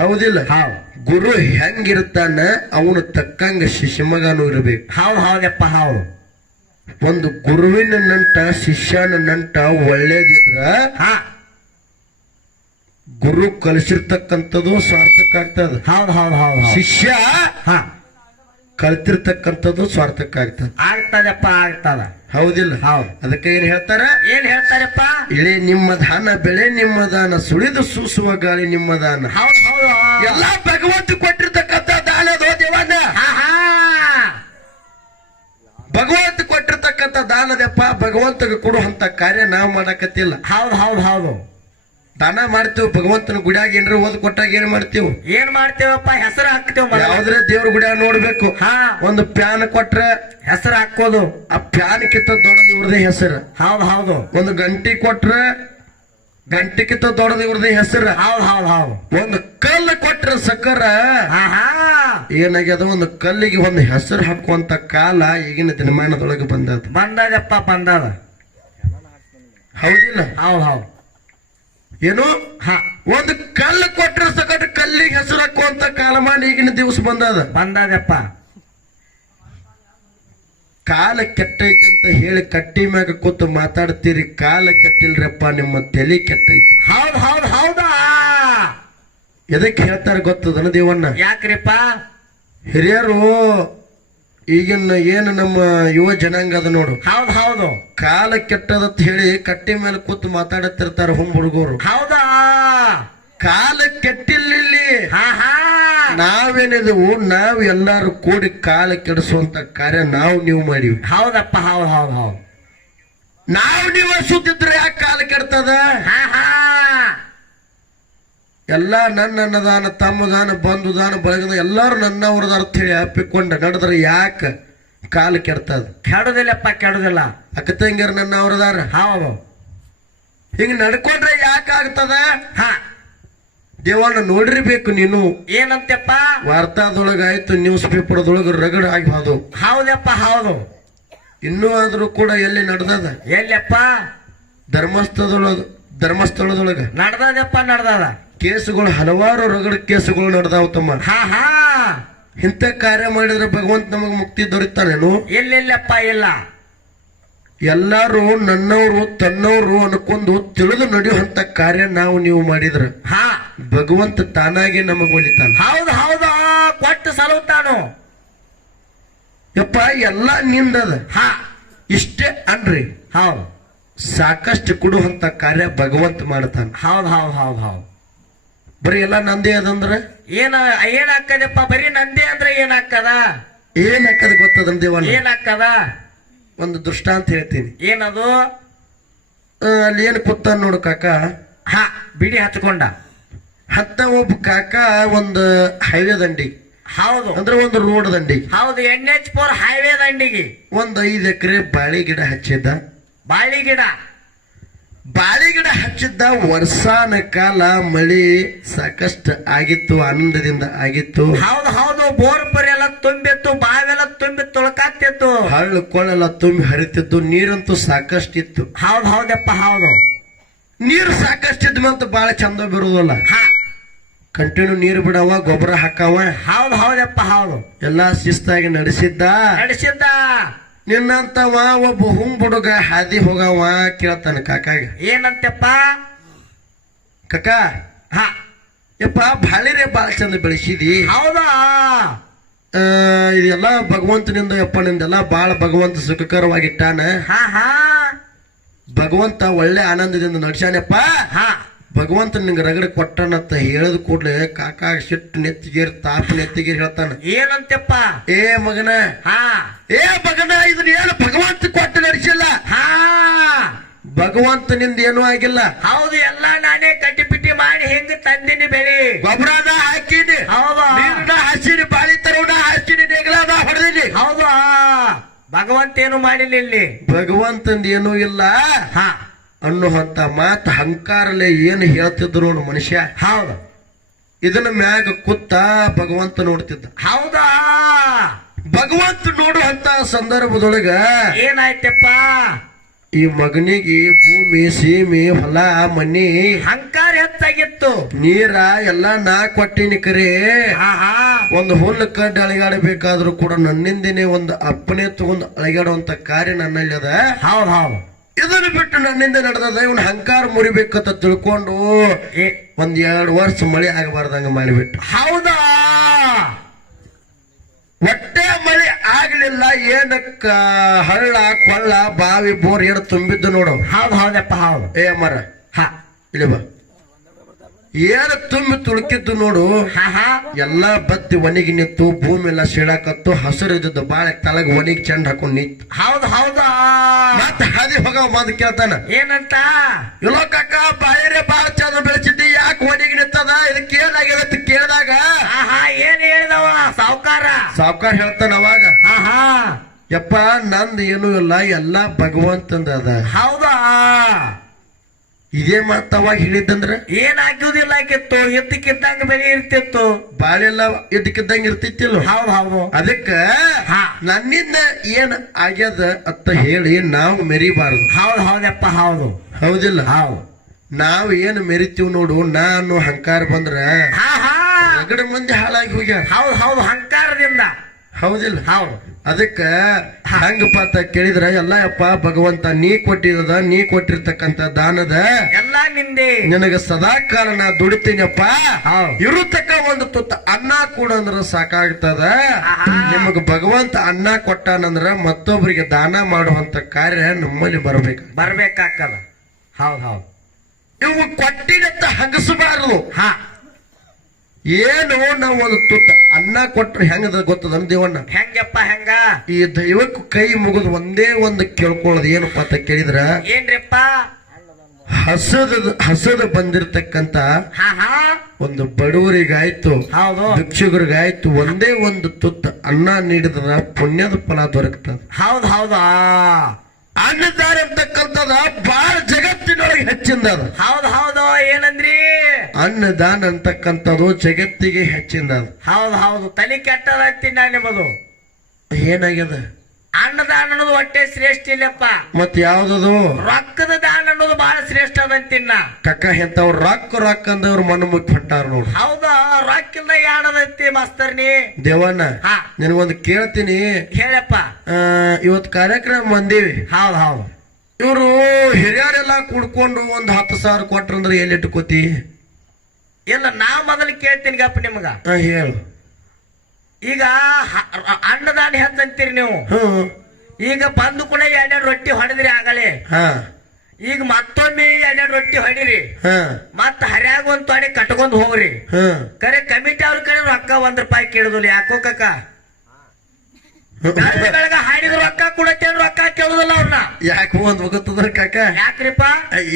ಹೌದಿಲ್ಲ? ಹೌದ್. ಗುರು ಹೆಂಗಿರ್ತಾನ ಅವನು ತಕ್ಕಂಗ ಶಿಷ್ಯಮಗನು ಇರಬೇಕು. ಹೌದ್ ಹೌದಪ್ಪ ಹೌದು. ಒಂದು ಗುರುವಿನ ನಂಟ ಶಿಷ್ಯನ ನಂಟ ಒಳ್ಳೇದಿದ್ರ ಹಾ, ಗುರು ಕಲಿಸಿರ್ತಕ್ಕಂಥದ್ದು ಸ್ವಾರ್ಥಕ್ಕಾಗ್ತದ. ಹೌದ್ ಹೌದ್ ಹೌದ್ ಹೌದ್. ಶಿಷ್ಯ ಹಾ, ಕಲ್ತಿರ್ತಕ್ಕಂಥದ್ದು ಸ್ವಾರ್ಥಕ್ಕಾಗ್ತದ. ಆಗ್ತದಪ್ಪ ಆಗ್ತದ. ಹೌದಿಲ್ಲ? ಹೌದ್. ಅದಕ್ಕೆ ಏನ್ ಹೇಳ್ತಾರ? ಏನ್ ಹೇಳ್ತಾರಪ್ಪ? ಇಳಿ ನಿಮ್ಮ ದಾನ, ಬೆಳೆ ನಿಮ್ಮ ದಾನ, ಸುಳಿದು ಸೂಸುವ ಗಾಳಿ ನಿಮ್ಮ ದಾನ. ಹೌದ್ ಹೌದು. ಎಲ್ಲ ಭಗವಂತ ಕೊಟ್ಟಿರ್ತಕ್ಕಂಥ ದಾನ ಅದು ದೇವನ. ಹಾ ಹಾ, ಭಗವಂತ ಕೊಟ್ಟಿರ್ತಕ್ಕಂಥ ದಾನದಪ್ಪ. ಭಗವಂತಗೆ ಕೊಡುವಂತ ಕಾರ್ಯ ನಾವು ಮಾಡಕತ್ತಿಲ್ಲ. ಹೌದ್ ಹೌದ್ ಹೌದು. ದಾನ ಮಾಡ್ತೀವಿ, ಭಗವಂತನ ಗುಡಿಯಾಗ ಏನ್ರ ಓದ್ ಕೊಟ್ಟಾಗ ಏನ್ ಮಾಡ್ತೀವಿ? ಏನ್ ಮಾಡ್ತೇವಪ್ಪ? ಹೆಸರು ಹಾಕ್ತೇವ. ಯಾವ್ದ್ರೆ ದೇವ್ರ ಗುಡಿಯಾಗ ನೋಡ್ಬೇಕು. ಹಾ, ಒಂದು ಪ್ಯಾನ್ ಕೊಟ್ರ ಹೆಸರು ಹಾಕೋದು. ಆ ಪ್ಯಾನ್ ಕಿತ್ತ ದೊಡ್ಡದು ಇವ್ರದೇ ಹೆಸರು. ಹೌದ್ ಹೌದು. ಒಂದು ಗಂಟಿ ಕೊಟ್ರ ಗಂಟಿಕಿಂತ ದೊಡ್ಡದು ಇವ್ರದೇ ಹೆಸರು. ಹೌದ್ ಹೌದ್ ಹೌದು. ಒಂದು ಕಲ್ಲು ಕೊಟ್ರ ಸಕ್ಕರ ಹಾ ಹಾ, ಏನಾಗ್ಯದ? ಒಂದು ಕಲ್ಲಿಗೆ ಒಂದು ಹೆಸರು ಹಾಕುವಂತ ಕಾಲ ಈಗಿನ ದಿನಮಾನದೊಳಗೆ ಬಂದದಪ್ಪ ಬಂದದ. ಹೌದಿಲ್ಲ? ಹೌದ್ ಹೌದ್. ಏನು? ಹಾ, ಒಂದು ಕಲ್ಲು ಕೊಟ್ರ ಸಕಟ್ ಕಲ್ಲಿಗೆ ಹೆಸರು ಹಾಕುವಂತ ಕಾಲಮಾನ ಈಗಿನ ದಿವಸ ಬಂದದಪ್ಪ. ಕಾಲ ಕೆಟ್ಟೈತಿ ಅಂತ ಹೇಳಿ ಕಟ್ಟಿ ಮ್ಯಾಗ ಕೂತು ಮಾತಾಡ್ತೀರಿ. ಕಾಲ ಕೆಟ್ಟಿಲ್ರಪ್ಪ, ನಿಮ್ಮ ತಲೆ ಕೆಟ್ಟೈತಿ. ಹೌದ್ ಹೌದ್ ಹೌದಾ. ಎದಕ್ಕೆ ಹೇಳ್ತಾರೆ ಗೊತ್ತದನ ದೇವಣ್ಣ? ಯಾಕ್ರಿಪ್ಪ? ಹಿರಿಯರು ಈಗಿನ ಏನು ನಮ್ಮ ಯುವ ಜನಾಂಗ ಅದ ನೋಡು, ಹೌದ್ ಹೌದು. ಕಾಲ ಕೆಟ್ಟದಂತ ಹೇಳಿ ಕಟ್ಟಿ ಮೇಲೆ ಕೂತು ಮಾತಾಡತ್ತಿರ್ತಾರ ಹುಂ ಹುಡುಗರು. ಹೌದಾ, ಕಾಲ ಕೆಟ್ಟಿಲ್ಲಿ. ಹಾ ಹಾ, ನಾವೇನಿದೆವು, ನಾವ್ ಎಲ್ಲಾರು ಕೂಡಿ ಕಾಲ ಕೆಡಿಸುವಂತ ಕಾರ್ಯ ನೀವು ಮಾಡಿವಿ. ಹೌದಪ್ಪ ಹೌದ್ ಹೌದ್ ಹೌದ್. ನೀವು ಸುತ್ತಿದ್ರೆ ಯಾಕೆ ಕಾಲ ಕೆಡ್ತದ? ಹಾ ಹಾ, ಎಲ್ಲ ನನ್ನ ದಾನ, ತಮ್ಮ ದಾನ, ಬಂಧು ದಾನ, ಬಳಗದ ಎಲ್ಲಾರು ನನ್ನವ್ರದ ಅರ್ಥ ಹೇಳಿ ಅಪ್ಪಿಕೊಂಡ ನಡೆದ್ರೆ ಯಾಕ ಕಾಲ ಕೆಡ್ತದ? ಕೆಡುದಿಲ್ಲಪ್ಪ, ಕೆಡುದಿಲ್ಲ. ಅಕ್ಕ ತಂಗಿಯರು ನನ್ನ ಅವ್ರದಾರ. ಹೌದು. ಹಿಂಗ ನಡ್ಕೊಂಡ್ರೆ ಯಾಕೆ ಆಗ್ತದ? ಹಾ, ದೇವಣ್ಣ ನೋಡಿರ್ಬೇಕು ನೀನು. ಏನಂತಪ್ಪ? ವಾರ್ತಾದೊಳಗಾಯ್ತು, ನ್ಯೂಸ್ ಪೇಪರ್ದೊಳಗ ರಗಡ ಆಗಿ ಹೋದು. ಹೌದಪ್ಪ ಹೌದು. ಇನ್ನೂ ಆದ್ರೂ ಕೂಡ ಎಲ್ಲಿ ನಡೆದದ? ಎಲ್ಲಪ್ಪ? ಧರ್ಮಸ್ಥಳದೊಳಗ ನಡ್ದದಪ್ಪ, ನಡ್ದದ. ಕೇಸುಗಳು ಹಲವಾರು ರಗಡ ಕೇಸುಗಳು ನಡೆದಾವ ತಮ್ಮ. ಹಾ ಹಾ, ಇಂಥ ಕಾರ್ಯ ಮಾಡಿದ್ರೆ ಭಗವಂತ ನಮಗ್ ಮುಕ್ತಿ ದೊರೀತಾನೇನು? ಎಲ್ಲೆಲ್ಲಪ್ಪ ಇಲ್ಲ. ಎಲ್ಲಾರು ನನ್ನವರು ತನ್ನವರು ಅನ್ಕೊಂಡು ತಿಳಿದು ನಡೆಯುವಂತ ಕಾರ್ಯ ನೀವು ಮಾಡಿದ್ರ ಹಾ, ಭಗವಂತ ತಾನಾಗಿ ನಮಗ್ ಒಲಿತಾನ. ಹೌದು ಹೌದು, ಕೊಟ್ಟು ಸಲುತ್ತಾನು. ಯಪ್ಪ ಎಲ್ಲ ನಿಂದದ. ಹಾ, ಇಷ್ಟೇ ಅನ್ರಿ, ಹೌದು. ಸಾಕಷ್ಟು ಕೊಡುವಂತ ಕಾರ್ಯ ಭಗವಂತ ಮಾಡ್ತಾನ. ಹೌದ್ ಹೌದ್ ಹೌದ್ ಹೌದ್. ಬರೀ ಎಲ್ಲ ನಂದೇ ಅದಂದ್ರ ಏನಾಕ್ಕದಪ್ಪ? ಬರೀ ನಂದೇ ಅಂದ್ರೆ ಏನಾಕ್ಕದ? ಏನಾಕದ ಗೊತ್ತದ ದೇವಣ್ಣ? ಏನಾಕ್ಕದ? ಒಂದು ದೃಷ್ಟಾಂತ ಹೇಳ್ತೀನಿ. ಏನದು? ಅಲ್ಲಿ ಏನ್ ಕೂತಾನ ನೋಡು ಕಾಕ. ಹಾ, ಬಿಡಿ ಹಚ್ಕೊಂಡ. ಒಬ್ಬ ಕಾಕ ಒಂದು ಹೈವೇ ದಂಡಿ ಹೌದು ಅಂದ್ರೆ ಒಂದು ರೋಡ್ ದಂಡಿಗೆ ಹೌದು NH4 ಹೈವೇ ದಂಡಿಗೆ ಒಂದ್ 5 ಎಕರೆ ಬಾಳಿ ಗಿಡ ಹಚ್ಚಿದ್ದ. ಬಾಳಿ ಗಿಡ ಹಚ್ಚಿದ್ದ. ವರ್ಷಾನ ಕಾಲ ಮಳಿ ಸಾಕಷ್ಟು ಆಗಿತ್ತು, ಆನಂದದಿಂದ ಆಗಿತ್ತು. ಹೌದು ಬೋರ್ ಪರಿ ಎಲ್ಲ ತುಂಬಿತ್ತು, ಬಾವೆಲ್ಲ ತುಂಬಿ ತುಳ್ಕಾತಿತ್ತು, ಹಳ್ಳ ಕೊಳ್ಳೆಲ್ಲ ತುಂಬಿ ಹರಿತಿತ್ತು, ನೀರಂತೂ ಸಾಕಷ್ಟಿತ್ತು. ಹೌದಪ್ಪ ಹೌದು. ನೀರು ಸಾಕಷ್ಟಿದ್ ಅಂತ ಬಾಳ ಚಂದ ಬಿರುದಲ್ಲ. ಕಂಟಿನ್ಯೂ ನೀರು ಬಿಡವ, ಗೊಬ್ಬರ ಹಾಕವ. ಹೌದಪ್ಪ ಹೌದು. ಎಲ್ಲಾ ಶಿಸ್ತಾಗಿ ನಡೆಸಿದ್ದ. ನಿನ್ನಂತವ ಒಬ್ಬ ಹುಂಗ್ ಹುಡುಗ ಹಾದಿ ಹೋಗವ ಕೇಳ್ತಾನ ಕಾಕಾಗ. ಏನಂತಪ್ಪ? ಕಾಕ ಯಪ್ಪ ಬಾಳಿರೇ ಬಾಳ ಚಂದ ಬೆಳೆಸಿದಿ. ಹೌದಾ? ಇದೆಲ್ಲ ಭಗವಂತನಿಂದ ಯಪ್ಪ, ನಿಂದೆಲ್ಲ ಬಾಳ ಭಗವಂತ ಸುಖಕರವಾಗಿಟ್ಟಾನ. ಭಗವಂತ ಒಳ್ಳೆ ಆನಂದದಿಂದ ನಡ್ಸ್ಯಾನಪ್ಪ. ಭಗವಂತ ನಿಂಗೆ ರಗಡೆ ಕೊಟ್ಟನಂತ ಹೇಳದ ಕೂಡ್ಲೆ ಕಾಕ ಸಿಟ್ಟು ನೆತ್ತಿಗೇರಿ ತಾಪ ನೆತ್ತಿಗೇರಿ ಹೇಳ್ತಾನ. ಏನಂತಪ್ಪ? ಏ ಮಗನ ಇದನ್ನ ಏನು ಭಗವಂತ ಕೊಟ್ಟು ನಡೆಸಿಲ್ಲ. ಭಗವಂತನಿಂದ ಏನೂ ಆಗಿಲ್ಲ. ಹೌದು, ಎಲ್ಲ ನಾನೇ ಕಟ್ಟಿಪಿಟ್ಟಿ ಮಾಡಿ ಹೆಂಗ ತಂದಿನಿ ಬೆಳಿ, ಗೊಬ್ಬರನ ಹಾಕಿನಿ, ನೀರನ್ನ ಹಸಿರಿ, ಬಾಳಿ ತರವನ್ನ ಹಸಿರಿ, ನೆಗಲಾದ ಹೊಡೆದಿನಿ. ಹೌದು, ಭಗವಂತ ಏನು ಮಾಡಿಲ್ಲ ಇಲ್ಲಿ. ಭಗವಂತಂದ ಏನೂ ಇಲ್ಲ ಅನ್ನುವಂತ ಮಾತು ಅಹಂಕಾರಲ್ಲೇ ಏನು ಹೇಳ್ತಿದ್ರು ನೋಡು ಮನುಷ್ಯ. ಹೌದು, ಇದನ್ನ ಮ್ಯಾಗ ಕೂತ ಭಗವಂತ ನೋಡ್ತಿದ್ದ. ಹೌದಾ? ಭಗವಂತ ನೋಡುವಂತ ಸಂದರ್ಭದೊಳಗ ಏನಾಯ್ತಪ್ಪ? ಈ ಮಗನಿಗೆ ಭೂಮಿ, ಸೀಮೆ, ಹೊಲ, ಮನಿ, ಅಹಂಕಾರ ಹೆಚ್ಚಾಗಿತ್ತು. ನೀರ ಎಲ್ಲಾ ನಾ ಕೊಟ್ಟಿನಿ ಕರೆ. ಒಂದು ಹುಲ್ಲು ಕಡ್ಡಿ ಅಳಿಗಾಡಬೇಕಾದ್ರೂ ಕೂಡ ನನ್ನಿಂದನೇ ಒಂದು ಅಪ್ಪನೇ ತಗೊಂಡು ಅಳಿಗಾಡುವಂತ ಕಾರ್ಯ ನನ್ನಲ್ಲಿ ಅದ. ಹೌದು, ಇದನ್ನು ಬಿಟ್ಟು ನನ್ನಿಂದ ನಡೆದ ಇವನ್ ಅಹಂಕಾರ ಮುರಿಬೇಕಂತ ತಿಳ್ಕೊಂಡು 1-2 ವರ್ಷ ಮಳೆ ಆಗಬಾರ್ದಂಗ ಮಾಡಿಬಿಟ್ಟು. ಹೌದಾ? ಒಟ್ಟೆ ಮಳೆ ಆಗ್ಲಿಲ್ಲ. ಏನಕ್ಕ ಹಳ್ಳ ಕೊಳ್ಳ ಬಾವಿ ಬೋರ್ ಏನು ತುಂಬಿದ್ದು ನೋಡು. ಹೌದಪ್ಪ ಹೌದು. ಏ ಮರ ಇಲ್ಲಿ ಬಾ. ಏನು ತುಂಬಿ ತುಳುಕಿದ್ದು ನೋಡು. ಎಲ್ಲಾ ಬತ್ತಿ ಒಣಗಿ ನಿಂತು, ಭೂಮಿ ಎಲ್ಲ ಸೀಳಾಕತ್ತು, ಹಸಿರು ಇದ್ದದ್ದು ಬಾಳ ತಳಗ ಒಣಗಿ ಚೆಂಡ ಹಾಕೊಂಡ್ ನಿಂತು. ಹೌದಾ? ಮತ್ತೆ ಹಾದಿ ಹೋಗ ಬಂದ್ ಕೇಳ್ತಾನ. ಏನಂತ? ಇಲ್ಲೋ ಕಾಕ ಬಾಯರೇ ಬಾಳ ಚಂದ ಬೆಳೆಸಿದ್ದಿ, ಯಾಕೆ ಒಣಗಿ ನಿಂತದ, ಇದಕ್ಕೆ ಏನಾಗ್ಯದ ಕೇಳಿದಾಗ ಏನ್ ಹೇಳಿದವ ಸಾವುಕಾರ ಹೇಳ್ತಾನ. ಅವಾಗ ಯಪ್ಪ ನಂದ್ ಏನೂ ಇಲ್ಲ, ಎಲ್ಲಾ ಭಗವಂತಂದ ಅದ. ಹೌದಾ? ಇದೇ ಮಾತವಾಗ ಹೇಳಿದ್ದಂದ್ರ ಏನ್ ಹಾಕುದಿಲ್ಲ ಆಗಿತ್ತು, ಎದ್ದಕ್ಕಿದ್ದಂಗ ಬೆಲೆ ಇರ್ತಿತ್ತು, ಬಾಳೆಲ್ಲ ಎದ್ದಕ್ಕಿದ್ದಂಗ ಇರ್ತಿತ್ತಿಲ್ಲ. ಹೌದು. ಅದಕ್ಕ ನನ್ನಿಂದ ಏನ್ ಆಗ್ಯದ ಅಂತ ಹೇಳಿ ನಾವು ಮೆರಿಬಾರದು. ಹೌದಪ್ಪ ಹೌದು. ಹೌದಿಲ್ಲ? ನಾವ್ ಏನ್ ಮೆರಿತೀವ್ ನೋಡು, ನಾನು ಅಹಂಕಾರ ಬಂದ್ರ ರಗಡ ಮಂದಿ ಹಾಳಾಗಿ ಹೋಗ್ಯಾರ. ಹೌದು, ಅಹಂಕಾರದಿಂದ. ಹೌದಿಲ್ಲ? ಹೌದು. ಅದಕ್ಕ ಹಂಗಪ್ಪ ಅಂತ ಕೇಳಿದ್ರ ಎಲ್ಲ ಯಪ್ಪ ಭಗವಂತ ನೀ ಕೊಟ್ಟಿರದ, ನೀ ಕೊಟ್ಟಿರ್ತಕ್ಕಂತ ದಾನದ ಎಲ್ಲ ನಿಂದೆ. ನಿನಗ ಸದಾ ಕಾಲ ನಾ ದುಡಿತೀನಪ್ಪ. ಇರುತ್ತಕ್ಕ ಒಂದು ತುತ್ತ ಅನ್ನ ಕೂಡ ಅಂದ್ರ ಸಾಕಾಗ್ತದ. ನಿಮಗ ಭಗವಂತ ಅನ್ನ ಕೊಟ್ಟಾನಂದ್ರ ಮತ್ತೊಬ್ಬರಿಗೆ ದಾನ ಮಾಡುವಂತ ಕಾರ್ಯ ನಮ್ಮಲ್ಲಿ ಬರ್ಬೇಕಾಗ್ತದ. ಹೌದು. ಇವು ಕೊಟ್ಟಿನಂತ ಹಂಗಸಬಾರದು. ಏನು ನಾವು ಒಂದು ತುತ್ತ ಅನ್ನ ಕೊಟ್ರೆ ಹೆಂಗದ ಗೊತ್ತದ ದೇವಣ್ಣ? ಹೆಂಗಪ್ಪ? ಹೆಂಗ? ಈ ದೈವಕ್ಕೂ ಕೈ ಮುಗಿದು ಒಂದೇ ಒಂದು ಕೇಳ್ಕೊಳ್ಳೋದು ಏನಪ್ಪಾ ಅಂತ ಕೇಳಿದ್ರ, ಏನ್ರಿಪ್ಪ? ಹಸದ ಬಂದಿರತಕ್ಕಂತ ಒಂದು ಬಡವರಿಗಾಯ್ತು, ಭಿಕ್ಷುಗರಿಗಾಯ್ತು, ಒಂದೇ ಒಂದು ತುತ್ತ ಅನ್ನ ನೀಡಿದ್ರ ಪುಣ್ಯದ ಫಲ ದೊರಕ್ತದ. ಹೌದಾ? ಅನ್ನದಾನ ಅಂತಕ್ಕಂಥದ ಬಾಳ ಜಗತ್ತಿನೊಳಗೆ ಹೆಚ್ಚಿಂದ. ಹೌದು. ಏನಂದ್ರಿ? ಅನ್ನದಾನ ಅಂತಕ್ಕಂಥದ್ದು ಜಗತ್ತಿಗೆ ಹೆಚ್ಚಿಂದ. ಹೌದು. ತಲೆ ಕೆಟ್ಟದಂತೀನಿ ನಿಮ್ಮದು. ಏನಾಗ್ಯದ? ಅನ್ನದಾನ ಅನ್ನೋದು ಹೊಟ್ಟೆ ಶ್ರೇಷ್ಠ ಇಲ್ಲಪ್ಪ. ಮತ್ ಯಾವ್ದದು? ರೊಕ್ಕದ ದಾನ ಅನ್ನೋದು ಬಹಳ ಶ್ರೇಷ್ಠ ಅದಂತಿನ್ನ. ಕಕ್ಕ ಎಂತವ್ರು ರೊಕ್ಕ ಅಂದವ್ರು ಮಣ್ಣು ಮುಚ್ಚಿ ಹೊಂಟಾರ ನೋಡು. ಹೌದಾ? ರೊಕ್ಕಿಲ್ಲ ಯಾಡದಂತಿ ಮಾಸ್ತರ್ನಿ. ದೇವಣ್ಣ ನಿನಗೊಂದು ಕೇಳ್ತೀನಿ, ಹೇಳಪ್ಪ. ಇವತ್ ಕಾರ್ಯಕ್ರಮ ಬಂದೀವಿ. ಹೌದು. ಇವರು ಹಿರಿಯರೆಲ್ಲ ಕುಡ್ಕೊಂಡು 10,000 ಕೊಟ್ರಂದ್ರೆ ಎಲ್ಲಿ ಇಟ್ಕೋತಿ? ಇಲ್ಲ, ನಾ ಮೊದಲು ಕೇಳ್ತೀನಿ ಗಪ್ಪ ನಿಮ್ಗ. ಹೇಳು. ಈಗ ಅನ್ನದಾನ ಹೆಂತಂತೀರಿ ನೀವು? ಈಗ ಬಂದು ಕೂಡ 2 ರೊಟ್ಟಿ ಹೊಡೆದ್ರಿ ಆಗಲೇ. ಈಗ ಮತ್ತೊಮ್ಮೆ 2 ರೊಟ್ಟಿ ಹೊಡಿರಿ, ಮತ್ತ ಹರ್ಯಾಗ ಒಂದ್ ತೊಡೆ ಕಟ್ಕೊಂಡ್ ಹೋಗ್ರಿ. ಕರೆ ಕಮಿಟಿ ಅವ್ರ ಕಡೆ ರೊಕ್ಕ ₹1 ಕೇಳುದಿಲ್ಲ. ಯಾಕೋ ಕಕ್ಕ? ಬೆಳಗ ಹಾಡಿದ ರೊಕ್ಕ ಕೊಡತ್ತೇನ್, ರೊಕ್ಕ ಕೇಳುದಿಲ್ಲ ಅವ್ರನ್ನ. ಯಾಕೆ ಒಂದ್ ಹೋಗುತ್ತದ ಕಾಕ? ಯಾಕ್ರಿಪ್ಪ?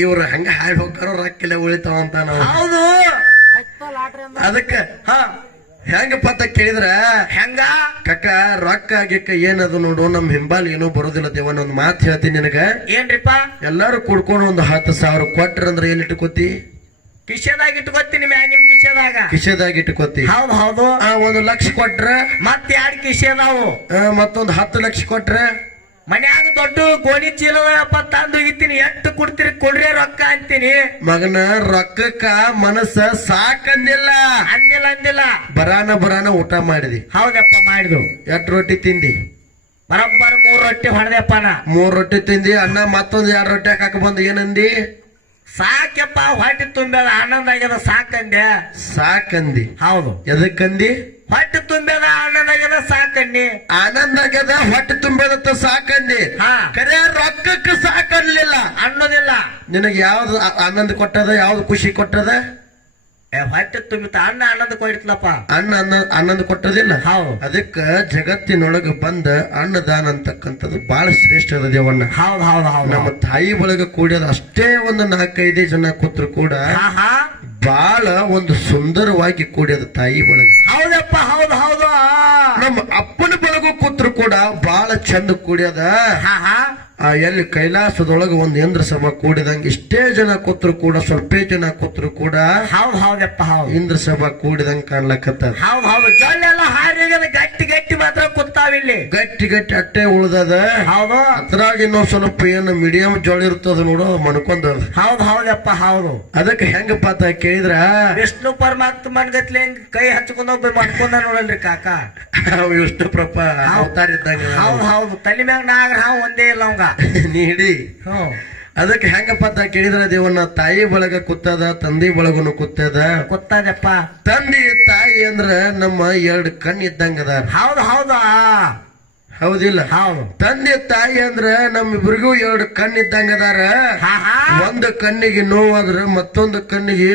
ಇವ್ರ ಹಂಗ ಹಾಡಿ ಹೋಗ್ತಾರ, ರೊಕ್ಕಿಲ್ಲ ಉಳಿತಾವ ಅಂತ. ಹೌದು. ಅದಕ್ಕ ಹೆಂಗಪ್ಪ ಅಂತ ಕೇಳಿದ್ರ ಹೆಂಗ ಕಕ್ಕ ರೊಕ್ಕ ಗಿಕ್ಕ ಏನದು ನೋಡು ನಮ್ ಹಿಂಬಾಲ್ ಏನೋ ಬರೋದಿಲ್ಲ ದೇವನ ಒಂದ್ ಮಾತು ಹೇಳ್ತೀನಿ ನಿನಗ. ಏನ್ರಿಪ್ಪ? ಎಲ್ಲಾರು ಕುಡ್ಕೊಂಡು ಒಂದು 10,000 ಕೊಟ್ರಂದ್ರ ಎಲ್ಲಿ ಇಟ್ಕೋತಿ? ಕಿಶೆದಾಗ ಇಟ್ಕೊತೀನಿ, ಮ್ಯಾಗಿನ ಕಿಶೆದಾಗ ಇಟ್ಕೋತಿ. ಹೌದು ಹೌದು. 1 ಲಕ್ಷ ಕೊಟ್ರ ಮತ್ 2 ಕಿಶೆ ಅದಾವು. ಮತ್ತೊಂದ್ 10 ಲಕ್ಷ ಕೊಟ್ರ ಮನ್ಯಾಗ ದೊಡ್ಡ ಗೋಣಿ ಚೀಲದಪ್ಪ ತಂದು ಹೋಗಿತೀನಿ. ಎಷ್ಟು ಕೊಡ್ತೀರಿ ಕೊಡ್ರಿ ರೊಕ್ಕ ಅಂತೀನಿ. ಮಗನ ರೊಕ್ಕಕ್ಕ ಮನಸ್ಸ ಸಾಕಂದಿಲ್ಲ. ಅಂದಿಲ್ಲ ಬರಾನ ಊಟ ಮಾಡಿದಿ. ಹೌದಪ್ಪ ಮಾಡಿದು. ಎಷ್ಟು ರೊಟ್ಟಿ ತಿಂದಿ? ಬರೋಬ್ಬರ 3 ರೊಟ್ಟಿ ಹೊಡೆದಪ್ಪ ನಾ. 3 ರೊಟ್ಟಿ ತಿಂದಿ. ಅನ್ನ ಮತ್ತೊಂದ್ 2 ರೊಟ್ಟಿ ಹಾಕ ಬಂದು ಏನಂದಿ? ಸಾಕ್ಯಪ್ಪ, ಹೊಟ್ಟೆ ತುಂಬ್ಯದ, ಆನಂದ ಆಗ್ಯದ, ಸಾಕಂದಿ. ಹೌದು. ಎದಕ್ಕಂದಿ? ಹೊಟ್ಟೆ ತುಂಬ್ಯದ, ಆನಂದ ಆಗ್ಯದ, ಸಾಕಂಡಿ. ಆನಂದ ಆಗ್ಯದ, ಹೊಟ್ಟೆ ತುಂಬ್ಯದತ್ತ ಸಾಕಂದಿ. ಕರೆ ರೊಕ್ಕಕ್ಕೆ ಸಾಕನ್ಲಿಲ್ಲ ಅನ್ನೋದಿಲ್ಲ. ನಿನಗೆ ಯಾವ್ದು ಆನಂದ ಕೊಟ್ಟದ, ಯಾವ್ದು ಖುಷಿ ಕೊಟ್ಟದ? ಹೊಟ್ಟೆ ತುಂಬಿತ ಅನ್ನ ಆನಂದ ಕೊಡ್ತಲಪ್ಪ. ಆನಂದ ಕೊಟ್ಟದಿಲ್ಲ. ಹೌದು. ಅದಕ್ಕ ಜಗತ್ತಿನೊಳಗ ಬಂದ ಅನ್ನದಾನ ಅಂತಕ್ಕಂಥದ್ದು ಬಹಳ ಶ್ರೇಷ್ಠ ಅದ ದೇವಣ್ಣ. ಹೌದು. ನಮ್ಮ ತಾಯಿ ಬಳಗ ಕೂಡ್ಯದ ಅಷ್ಟೇ ಒಂದು 4-5 ಜನ ಕೂತ್ರು ಕೂಡ ಬಹಳ ಒಂದು ಸುಂದರವಾಗಿ ಕೂಡ್ಯದ ತಾಯಿ ಬಳಗ. ಹೌದಪ್ಪ, ಹೌದು. ನಮ್ಮ ಅಪ್ಪನ ಬಳಗ ಕೂತ್ರು ಕೂಡ ಬಹಳ ಚಂದ ಕೂಡ್ಯದ. ಎಲ್ಲಿ ಕೈಲಾಸದೊಳಗ ಒಂದು ಇಂದ್ರ ಸಭಾ ಕೂಡಿದಂಗ ಇಷ್ಟೇ ಜನ ಕೂತ್ರು ಕೂಡ, ಸ್ವಲ್ಪ ಜನ ಕೂತ್ರು ಕೂಡ ಹೌದಪ್ಪ, ಇಂದ್ರ ಸಭಾ ಕೂಡಿದಂಗ ಕಾಣ್ಲಕತ್ತ. ಹೌದು. ಜೊಲ್ಲೆಲ್ಲ ಹಾರಿಗದ ಗಟ್ಟಿ ಮಾತ್ರ ಕೂತಾವಿಲ್ಲಿ. ಗಟ್ಟಿ ಅಟ್ಟೆ ಉಳ್ದದ. ಹೌದು. ಅದ್ರಾಗ ಇನ್ನೊಂದ್ ಸ್ವಲ್ಪ ಏನು ಮೀಡಿಯಂ ಜೋಳ ಇರ್ತದ ನೋಡು, ಮಣ್ಕೊಂಡ. ಹೌದಪ್ಪ, ಹೌದು. ಅದಕ್ಕೆ ಹೆಂಗಪ್ಪ ಅಂತ ಕೇಳಿದ್ರ ವಿಷ್ಣು ಪರಮಾತ್ಮ ಗತ್ಲೆ ಕೈ ಹಚ್ಕೊಂಡೋಗಿ ಮಣ್ಕೊಂಡ ನೋಡಲ್ರಿ ಕಾಕ. ವಿಷ್ಣು ಪ್ರಪ ಅವತಾರ ಇದ್ದಂಗ. ಹೌದು. ತಲೆ ಮ್ಯಾಗ ನಾಗರ ಒಂದೇ ಇಲ್ಲ ಅವಂಗ ನೀಡಿ. ಅದಕ್ಕೆ ಹೆಂಗಪ್ಪ ಅಂತ ಕೇಳಿದ್ರ ದೇವಣ್ಣ, ತಾಯಿ ಬಳಗ ಕೂತದ, ತಂದೆ ಬಳಗನು ಕೂತದಪ್ಪ. ತಂದೆ ತಾಯಿ ಅಂದ್ರ ನಮ್ಮ 2 ಕಣ್ಣು ಇದ್ದಂಗದ. ಹೌದು. ಹೌದಿಲ್ಲ? ಹೌದು. ತಂದೆ ತಾಯಿ ಅಂದ್ರ ನಮ್ಮಿಬ್ರಿಗೂ 2 ಕಣ್ಣು ಇದ್ದಂಗದಾರ. ಒಂದು ಕಣ್ಣಿಗೆ ನೋವಾದ್ರ ಮತ್ತೊಂದು ಕಣ್ಣಿಗೆ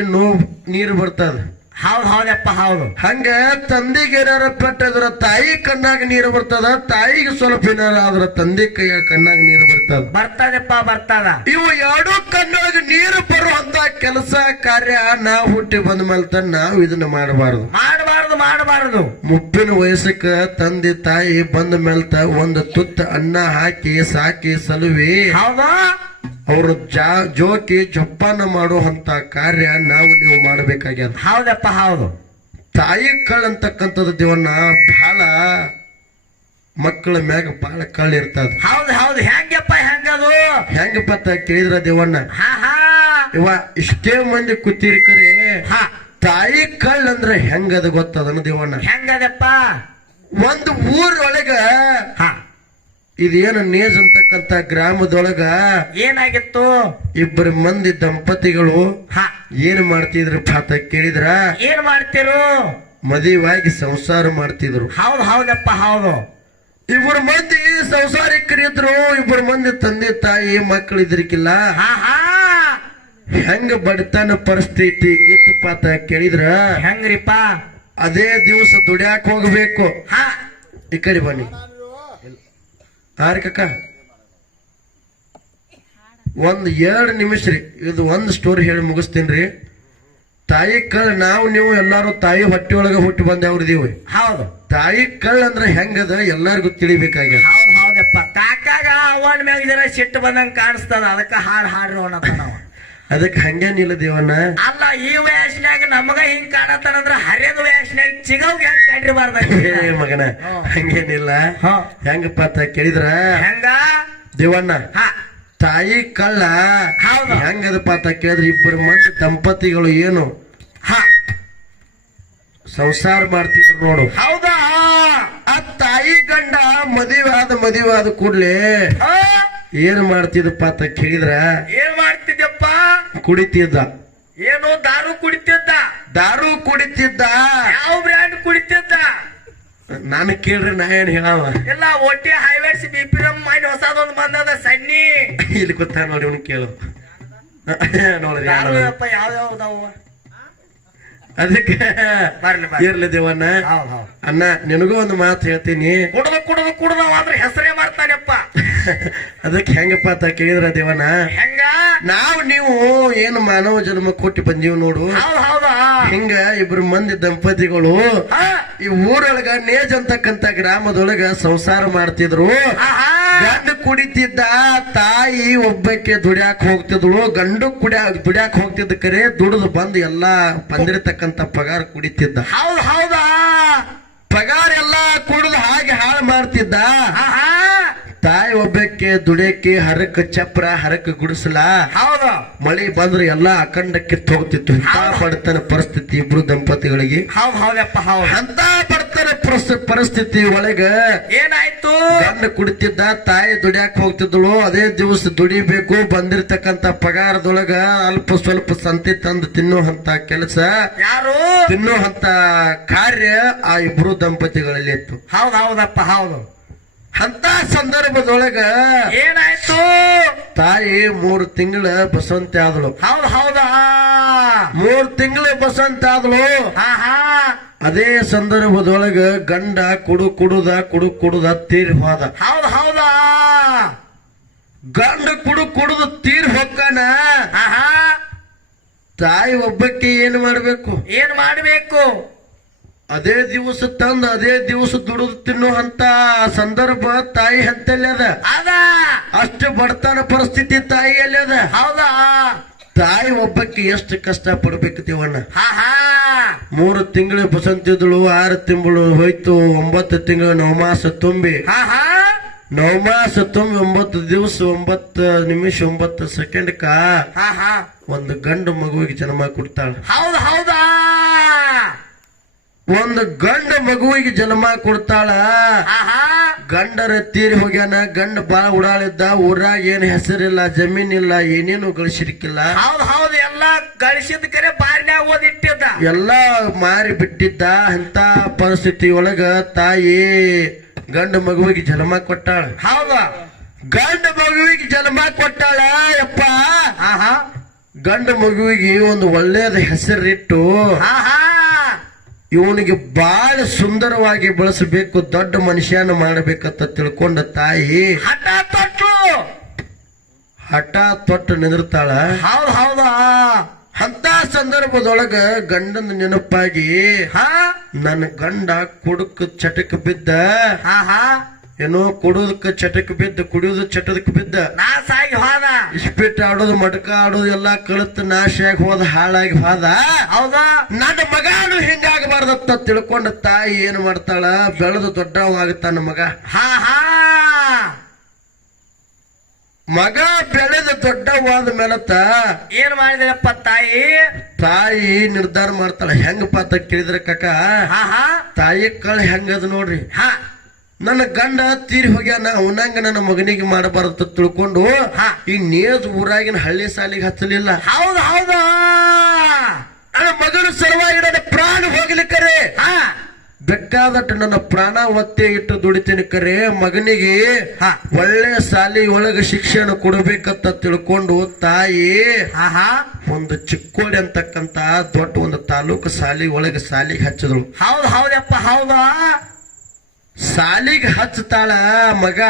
ನೀರು ಬರ್ತದ. ಹೌದಪ್ಪ, ಹೌದು. ಹಂಗ ತಂದೆಗೆ ಏನಾರ ಪೆಟ್ಟದ್ರ ತಾಯಿ ಕಣ್ಣಾಗ ನೀರು ಬರ್ತದ, ತಾಯಿಗೆ ಸ್ವಲ್ಪ ಏನಾರ ಆದ್ರ ತಂದೆ ಕೈಯ ಕಣ್ಣಾಗ ನೀರು ಬರ್ತದ. ಇವು 2 ಕಣ್ಣೊಳಗೆ ನೀರು ಬರುವಂತ ಕೆಲಸ ಕಾರ್ಯ ನಾವು ಹುಟ್ಟಿ ಬಂದ ಮೇಲೆ ನಾವು ಇದನ್ನ ಮಾಡಬಾರದು. ಮುಪ್ಪಿನ ವಯಸ್ಸಕ್ಕ ತಂದೆ ತಾಯಿ ಬಂದ ಮೇಲ್ತ ಒಂದು ತುತ್ತ ಅನ್ನ ಹಾಕಿ ಸಾಕಿ ಸಲುವಿ ಅವರು ಜೋಕಿ ಜೋಪಾನ ಮಾಡುವಂತ ಕಾರ್ಯ ನೀವು ಮಾಡಬೇಕಾಗ್ಯದ. ಹೌದಪ್ಪ, ಹೌದು. ತಾಯಿ ಕಳ್ಳ ಅಂತಕ್ಕಂಥದ್ದು ದೇವಣ್ಣ ಬಹಳ ಮಕ್ಕಳ ಮ್ಯಾಗ ಬಹಳ ಕಳ್ಳ ಇರ್ತದ. ಹೌದು. ಹೆಂಗದು? ಹೆಂಗಪ್ಪ ಅಂತ ಕೇಳಿದ್ರ ದೇವಣ್ಣ, ಇಷ್ಟೇ ಮಂದಿ ಕೂತಿರಿ ಕರೆ ತಾಯಿ ಕಳ್ಳ ಅಂದ್ರ ಹೆಂಗದ ಗೊತ್ತದನ ದೇವಣ್ಣ? ಹೆಂಗದಪ್ಪ? ಒಂದು ಊರೊಳಗ ಇದೇನು ನೇಜ್ ಅಂತಕ್ಕಂತ ಗ್ರಾಮದೊಳಗ ಏನಾಗಿತ್ತು? 2 ಮಂದಿ ದಂಪತಿಗಳು ಏನ್ ಮಾಡ್ತಿದ್ರಪ್ಪ ಅಂತ ಕೇಳಿದ್ರ, ಏನ್ ಮಾಡ್ತಿರು? ಮದುವೆಯಾಗಿ ಸಂಸಾರ ಮಾಡ್ತಿದ್ರು. ಹೌದಪ್ಪ, ಹೌದು. 2 ಮಂದಿ ಸಂಸಾರಿಕರಿದ್ರು, 2 ಮಂದಿ ತಂದೆ ತಾಯಿ ಮಕ್ಕಳು ಇದ್ರಿಕಿಲ್ಲ. ಹೆಂಗ ಬಡತನ ಪರಿಸ್ಥಿತಿ ಇತ್ತಪ್ಪ ಅಂತ ಕೇಳಿದ್ರ, ಹೆಂಗ್ರಿಪ್ಪ? ಅದೇ ದಿವಸ ದುಡ್ಯಾಕ ಹೋಗ್ಬೇಕು. ಈ ಕಡೆ ಬನ್ನಿ ಕಕ್ಕ. 2 ನಿಮಿಷ ರೀ, ಇದು ಒಂದು ಸ್ಟೋರಿ ಹೇಳಿ ಮುಗಿಸ್ತೀನಿ. ತಾಯಿ ಕಳ್ಳ ನೀವು ಎಲ್ಲಾರು ತಾಯಿ ಹೊಟ್ಟೆಯೊಳಗ ಹುಟ್ಟಿ ಬಂದವ್ರಿದೀವಿ. ಹೌದು. ತಾಯಿ ಕಳ್ಳ ಅಂದ್ರೆ ಹೆಂಗದ ಎಲ್ಲಾರ್ಗು ತಿಳಿಬೇಕಾಗ್ಯದ. ಹೌದಪ್ಪ. ಕಾಕಾಗ ಅವನ ಮ್ಯಾಗ ಜರ ಸಿಟ್ಟು ಬಂದಂಗ ಕಾಣಿಸ್ತದ, ಅದಕ್ಕ ಹಾಡ್ರಿ ಅನ್ನತಾನ. ಅದಕ್ಕೆ ಹಂಗೇನಿಲ್ಲ ದೇವಣ್ಣ. ಅಲ್ಲ, ಈ ವಯಸ್ಸಿನಾಗ ನಮಗ ಹಿಂಗ್ ಕಾಣತಾನಂದ್ರ ಹರಿಯದ ವಯಸ್ಸಿನಾಗ ಚಿಗವ್ಗೆ ಹೆಂಗ್ ಕಂಡಿರ್ಬಾರ್ದ ಮಗನ. ಹಂಗೇನಿಲ್ಲ. ಹೆಂಗಪ್ಪ ಅಂತ ಕೇಳಿದ್ರ ಹೆಂಗ ದೇವಣ್ಣ, ತಾಯಿ ಕಳ್ಳ ಹೆಂಗದಪ್ಪ ಅಂತ ಕೇಳಿದ್ರ 2 ಮಂದಿ ದಂಪತಿಗಳು ಏನು ಸಂಸಾರ ಮಾಡ್ತಿದ್ರು ನೋಡು. ಹೌದಾ? ಆ ತಾಯಿ ಗಂಡ ಮದುವೆ ಆದ ಕೂಡ್ಲೆ ಏನ್ ಮಾಡ್ತಿದ್ದಪ್ಪ ಅಂತ ಕೇಳಿದ್ರ, ಏನ್ ಮಾಡ್ತಿದ್ದಪ್ಪ? ಕುಡಿತಿದ್ದ. ಏನು? ದಾರು ಕುಡಿತಿದ್ದ. ಯಾವ ಬ್ರ್ಯಾಂಡ್ ಕುಡಿತಿದ್ದ? ನಾನು ಕೇಳ್ರಿ, ನಾ ಏನ್ ಹೇಳವ? ಎಲ್ಲ ಒಟ್ಟಿ ಹೈವೇಟ್ಸ್ ಬಿಪಿರಮ್ ಮಾಡಿ ಹೊಸದೊಂದು ಬಂದದ ಸಣ್ಣಿ. ಇಲ್ಲಿ ಗೊತ್ತ ನೋಡಿ, ಅವ್ನು ಕೇಳು ನೋಡ್ರಿ. ಯಾವ್ಯಾವ್ದಾವ? ಅದಕ್ಕೆ ಇರ್ಲಿ ದೇವಣ್ಣ. ಅಣ್ಣ ನಿನಗೂ ಒಂದು ಮಾತು ಹೇಳ್ತೀನಿ. ಕುಡ್ದ ಅಂದ್ರೆ ಹೆಸರೇ ಮಾಡ್ತಾನೆಪ್ಪ. ಅದಕ್ಕೆ ಹೆಂಗಪ್ಪ ಅಂತ ಕೇಳಿದ್ರ ದೇವನ, ಹೆಂಗ ನಾವು ನೀವು ಏನು ಮಾನವ ಜನ್ಮ ಕೊಟ್ಟು ಬಂದೀವಿ ನೋಡು. ಹೌದಾ ಹಿಂಗ ಇಬ್ರು ಮಂದಿ ದಂಪತಿಗಳು ಈ ಊರೊಳಗ ನೇಜ್ ಅಂತಕ್ಕಂತ ಗ್ರಾಮದೊಳಗ ಸಂಸಾರ ಮಾಡ್ತಿದ್ರು. ಗಂಡು ಕುಡಿತಿದ್ದ, ತಾಯಿ ಒಬ್ಬಕ್ಕೆ ದುಡ್ಯಾಕ್ ಹೋಗ್ತಿದ್ಳು. ಗಂಡು ದುಡ್ಯಾಕ್ ಹೋಗ್ತಿದ್ದ ಕರೆ ದುಡಿದು ಬಂದು ಎಲ್ಲಾ ಬಂದಿರತಕ್ಕಂತ ಪಗಾರ ಕುಡಿತಿದ್ದ. ಹೌದಾ ಪಗಾರ ಎಲ್ಲಾ ಕುಡಿದು ಹಾಗೆ ಹಾಳು ಮಾಡ್ತಿದ್ದ. ತಾಯಿ ಒಬ್ಬಕ್ಕೆ ದುಡಿಯಕ್ಕೆ ಹರಕ ಚಪ್ರ ಹರಕ ಗುಡಿಸಲ. ಹೌದು ಮಳಿ ಬಂದ್ರೆ ಎಲ್ಲಾ ಅಖಂಡ ಕಿತ್ತು ಹೋಗ್ತಿತ್ತು. ಇಂತ ಬಡತನ ಪರಿಸ್ಥಿತಿ ಇಬ್ರು ದಂಪತಿಗಳಿಗೆ. ಹೌದಪ್ಪ ಹೌದು. ಅಂತ ಬಡತನ ಪರಿಸ್ಥಿತಿ ಒಳಗ ಏನಾಯ್ತು? ಗಂಡ ಕುಡಿತಿದ್ದ, ತಾಯಿ ದುಡಿಯಾಕ ಹೋಗ್ತಿದ್ಳು. ಅದೇ ದಿವಸ ದುಡಿಬೇಕು, ಬಂದಿರತಕ್ಕಂತ ಪಗಾರದೊಳಗ ಅಲ್ಪ ಸ್ವಲ್ಪ ಸಂತಿ ತಂದು ತಿನ್ನುವಂತ ಕೆಲಸ, ಯಾರು ತಿನ್ನುವಂತ ಕಾರ್ಯ ಆ ಇಬ್ರು ದಂಪತಿಗಳಲ್ಲಿ ಇತ್ತು. ಹೌದಪ್ಪ ಹೌದು. ಅಂತ ಸಂದರ್ಭದೊಳಗ ಏನಾಯ್ತು? ತಾಯಿ 3 ತಿಂಗಳ ಬಸವಂತಿ ಆದಳು. ಹೌದಾ 3 ತಿಂಗಳ ಬಸವಂತಿ ಆದಳು. ಅದೇ ಸಂದರ್ಭದೊಳಗ ಗಂಡ ಕುಡುದ ತೀರ್ ಹೋದ. ಹೌದಾ ಗಂಡ ಕುಡುದು ತೀರ್ ಹೊಕ್ಕಾನ. ತಾಯಿ ಒಬ್ಬಕ್ಕೆ ಏನ್ ಮಾಡ್ಬೇಕು? ಅದೇ ದಿವಸ ತಂದು ಅದೇ ದಿವಸ ದುಡಿದು ತಿನ್ನುವಂತ ಸಂದರ್ಭ ತಾಯಿ ಹಂತಲ್ಲಿ ಅದ. ಅಷ್ಟು ಬಡತನ ಪರಿಸ್ಥಿತಿ ತಾಯಿಯಲ್ಲಿ ಅದ. ಹೌದಾ ತಾಯಿ ಒಬ್ಬಕ್ಕೆ ಎಷ್ಟು ಕಷ್ಟ ಪಡ್ಬೇಕು ದೇವಣ್ಣ. 3 ತಿಂಗಳು ಬಸಂತಿದ್ಳು, 6 ತಿಂಗಳು ಹೋಯ್ತು, 9 ತಿಂಗಳು ನವಮಾಸ ತುಂಬಿ. ನವಮಾಸ ತುಂಬಿ 9 ದಿವಸ 9 ನಿಮಿಷ 9 ಸೆಕೆಂಡ್ಕ ಒಂದು ಗಂಡು ಮಗುವಿಗೆ ಜನ್ಮ ಕೊಡ್ತಾಳ. ಹೌದಾ ಒಂದು ಗಂಡ ಮಗುವಿಗೆ ಜನ್ಮ ಕೊಡ್ತಾಳ. ಗಂಡರ ತೀರಿ ಹೋಗ್ಯಾನ. ಗಂಡ ಬಾಳ ಉಡಾಳಿದ್ದ. ಊರಾಗ ಏನ್ ಹೆಸರಿಲ್ಲ, ಜಮೀನಿಲ್ಲ, ಏನೇನು ಗಳಿಸಿರ್ಕಿಲ್ಲ. ಹೌದು ಎಲ್ಲಾ ಗಳಿಸಿದ ಕರೆ ಬಾರಿನ್ಯಾಗ ಓದಿಟ್ಟಿದ್ದ. ಎಲ್ಲಾ ಮಾರಿ ಬಿಟ್ಟಿದ್ದ. ಅಂತ ಪರಿಸ್ಥಿತಿ ಒಳಗ ತಾಯಿ ಗಂಡ ಮಗುವಿಗೆ ಜನ್ಮ ಕೊಟ್ಟಾಳ. ಹೌದಾ ಗಂಡ ಮಗುವಿಗೆ ಜನ್ಮ ಕೊಟ್ಟಾಳ. ಯಪ್ಪ ಗಂಡ ಮಗುವಿಗೆ ಒಂದು ಒಳ್ಳೆಯದ ಹೆಸರಿಟ್ಟು ಇವನಿಗೆ ಬಾಳ ಸುಂದರವಾಗಿ ಬೆಳೆಸಬೇಕು, ದೊಡ್ಡ ಮನುಷ್ಯನ ಮಾಡಬೇಕಂತ ತಿಳ್ಕೊಂಡ ತಾಯಿ ಹಠ ತೊಟ್ಟು ನಿಂದಿರ್ತಾಳ. ಹೌದಾ ಅಂತ ಸಂದರ್ಭದೊಳಗ ಗಂಡನ ನೆನಪಾಗಿ ನನ್ನ ಗಂಡ ಕುಡುಕ ಚಟಕ್ ಬಿದ್ದ. ಏನೋ ಕುಡಿಯೋದಕ್ಕೆ ಚಟಕ್ ಬಿದ್ದ, ಕುಡಿಯೋದು ಚಟದಕ್ಕೆ ಬಿದ್ದ, ನಾಸಾಗಿ ಹೋದ. ಇಸ್ಪಿಟ್ ಆಡೋದು, ಮಟಕ ಆಡೋದು ಎಲ್ಲಾ ಕಳತ್ ನಾಶಾಗಿ ಹೋದ, ಹಾಳಾಗಿ ಹೋದ. ಹೌದಾ ನನ್ನ ಮಗನು ಹಿಂಗಾಗಬಾರ್ದತ್ತ ತಿಳ್ಕೊಂಡ ತಾಯಿ ಏನ್ ಮಾಡ್ತಾಳ, ಬೆಳೆದು ದೊಡ್ಡವಾಗುತ್ತಾನ ಮಗ. ಮಗ ಬೆಳೆದ ದೊಡ್ಡವಾದ ಮೇಲತ್ತ ಏನ್ ಮಾಡಿದ್ರಪ್ಪ ತಾಯಿ ನಿರ್ಧಾರ ಮಾಡ್ತಾಳ. ಹೆಂಗಪ್ಪ ಅಂತ ಕೇಳಿದ್ರ ಕಾಕ, ತಾಯಿ ಕಳ ಹೆಂಗದ ನೋಡ್ರಿ. ನನ್ನ ಗಂಡ ತೀರಿ ಹೋಗ್ಯಾನ, ಅವನಂಗ ನನ್ನ ಮಗನಿಗೆ ಮಾಡಬಾರದು ತಿಳ್ಕೊಂಡು ಈ ನೇಜ್ ಊರಾಗಿನ ಹಳ್ಳಿ ಸಾಲಿಗೆ ಹಚ್ಚಲಿಲ್ಲ. ಹೌದಾ ನನ್ನ ಮಗನ ಸಲುವಾಗಿ ನನ್ನ ಪ್ರಾಣ ಹೋಗ್ಲಿಕ್ಕರೆ ಬೇಕಾದಟ್ಟು ನನ್ನ ಪ್ರಾಣ ಒತ್ತೆ ಇಟ್ಟು ದುಡಿತೀನಿ ಕರೆ ಮಗನಿಗೆ ಒಳ್ಳೆ ಸಾಲಿ ಒಳಗ ಶಿಕ್ಷಣ ಕೊಡಬೇಕಂತ ತಿಳ್ಕೊಂಡು ತಾಯಿ ಒಂದು ಚಿಕ್ಕೋಡಿ ಅಂತಕ್ಕಂತ ದೊಡ್ಡ ಒಂದು ತಾಲೂಕು ಸಾಲಿ ಒಳಗ ಸಾಲಿಗೆ ಹಚ್ಚಿದಳು. ಹೌದಪ್ಪ ಹೌದಾ ಸಾಲಿಗೆ ಹಚ್ಚತಾಳ. ಮಗ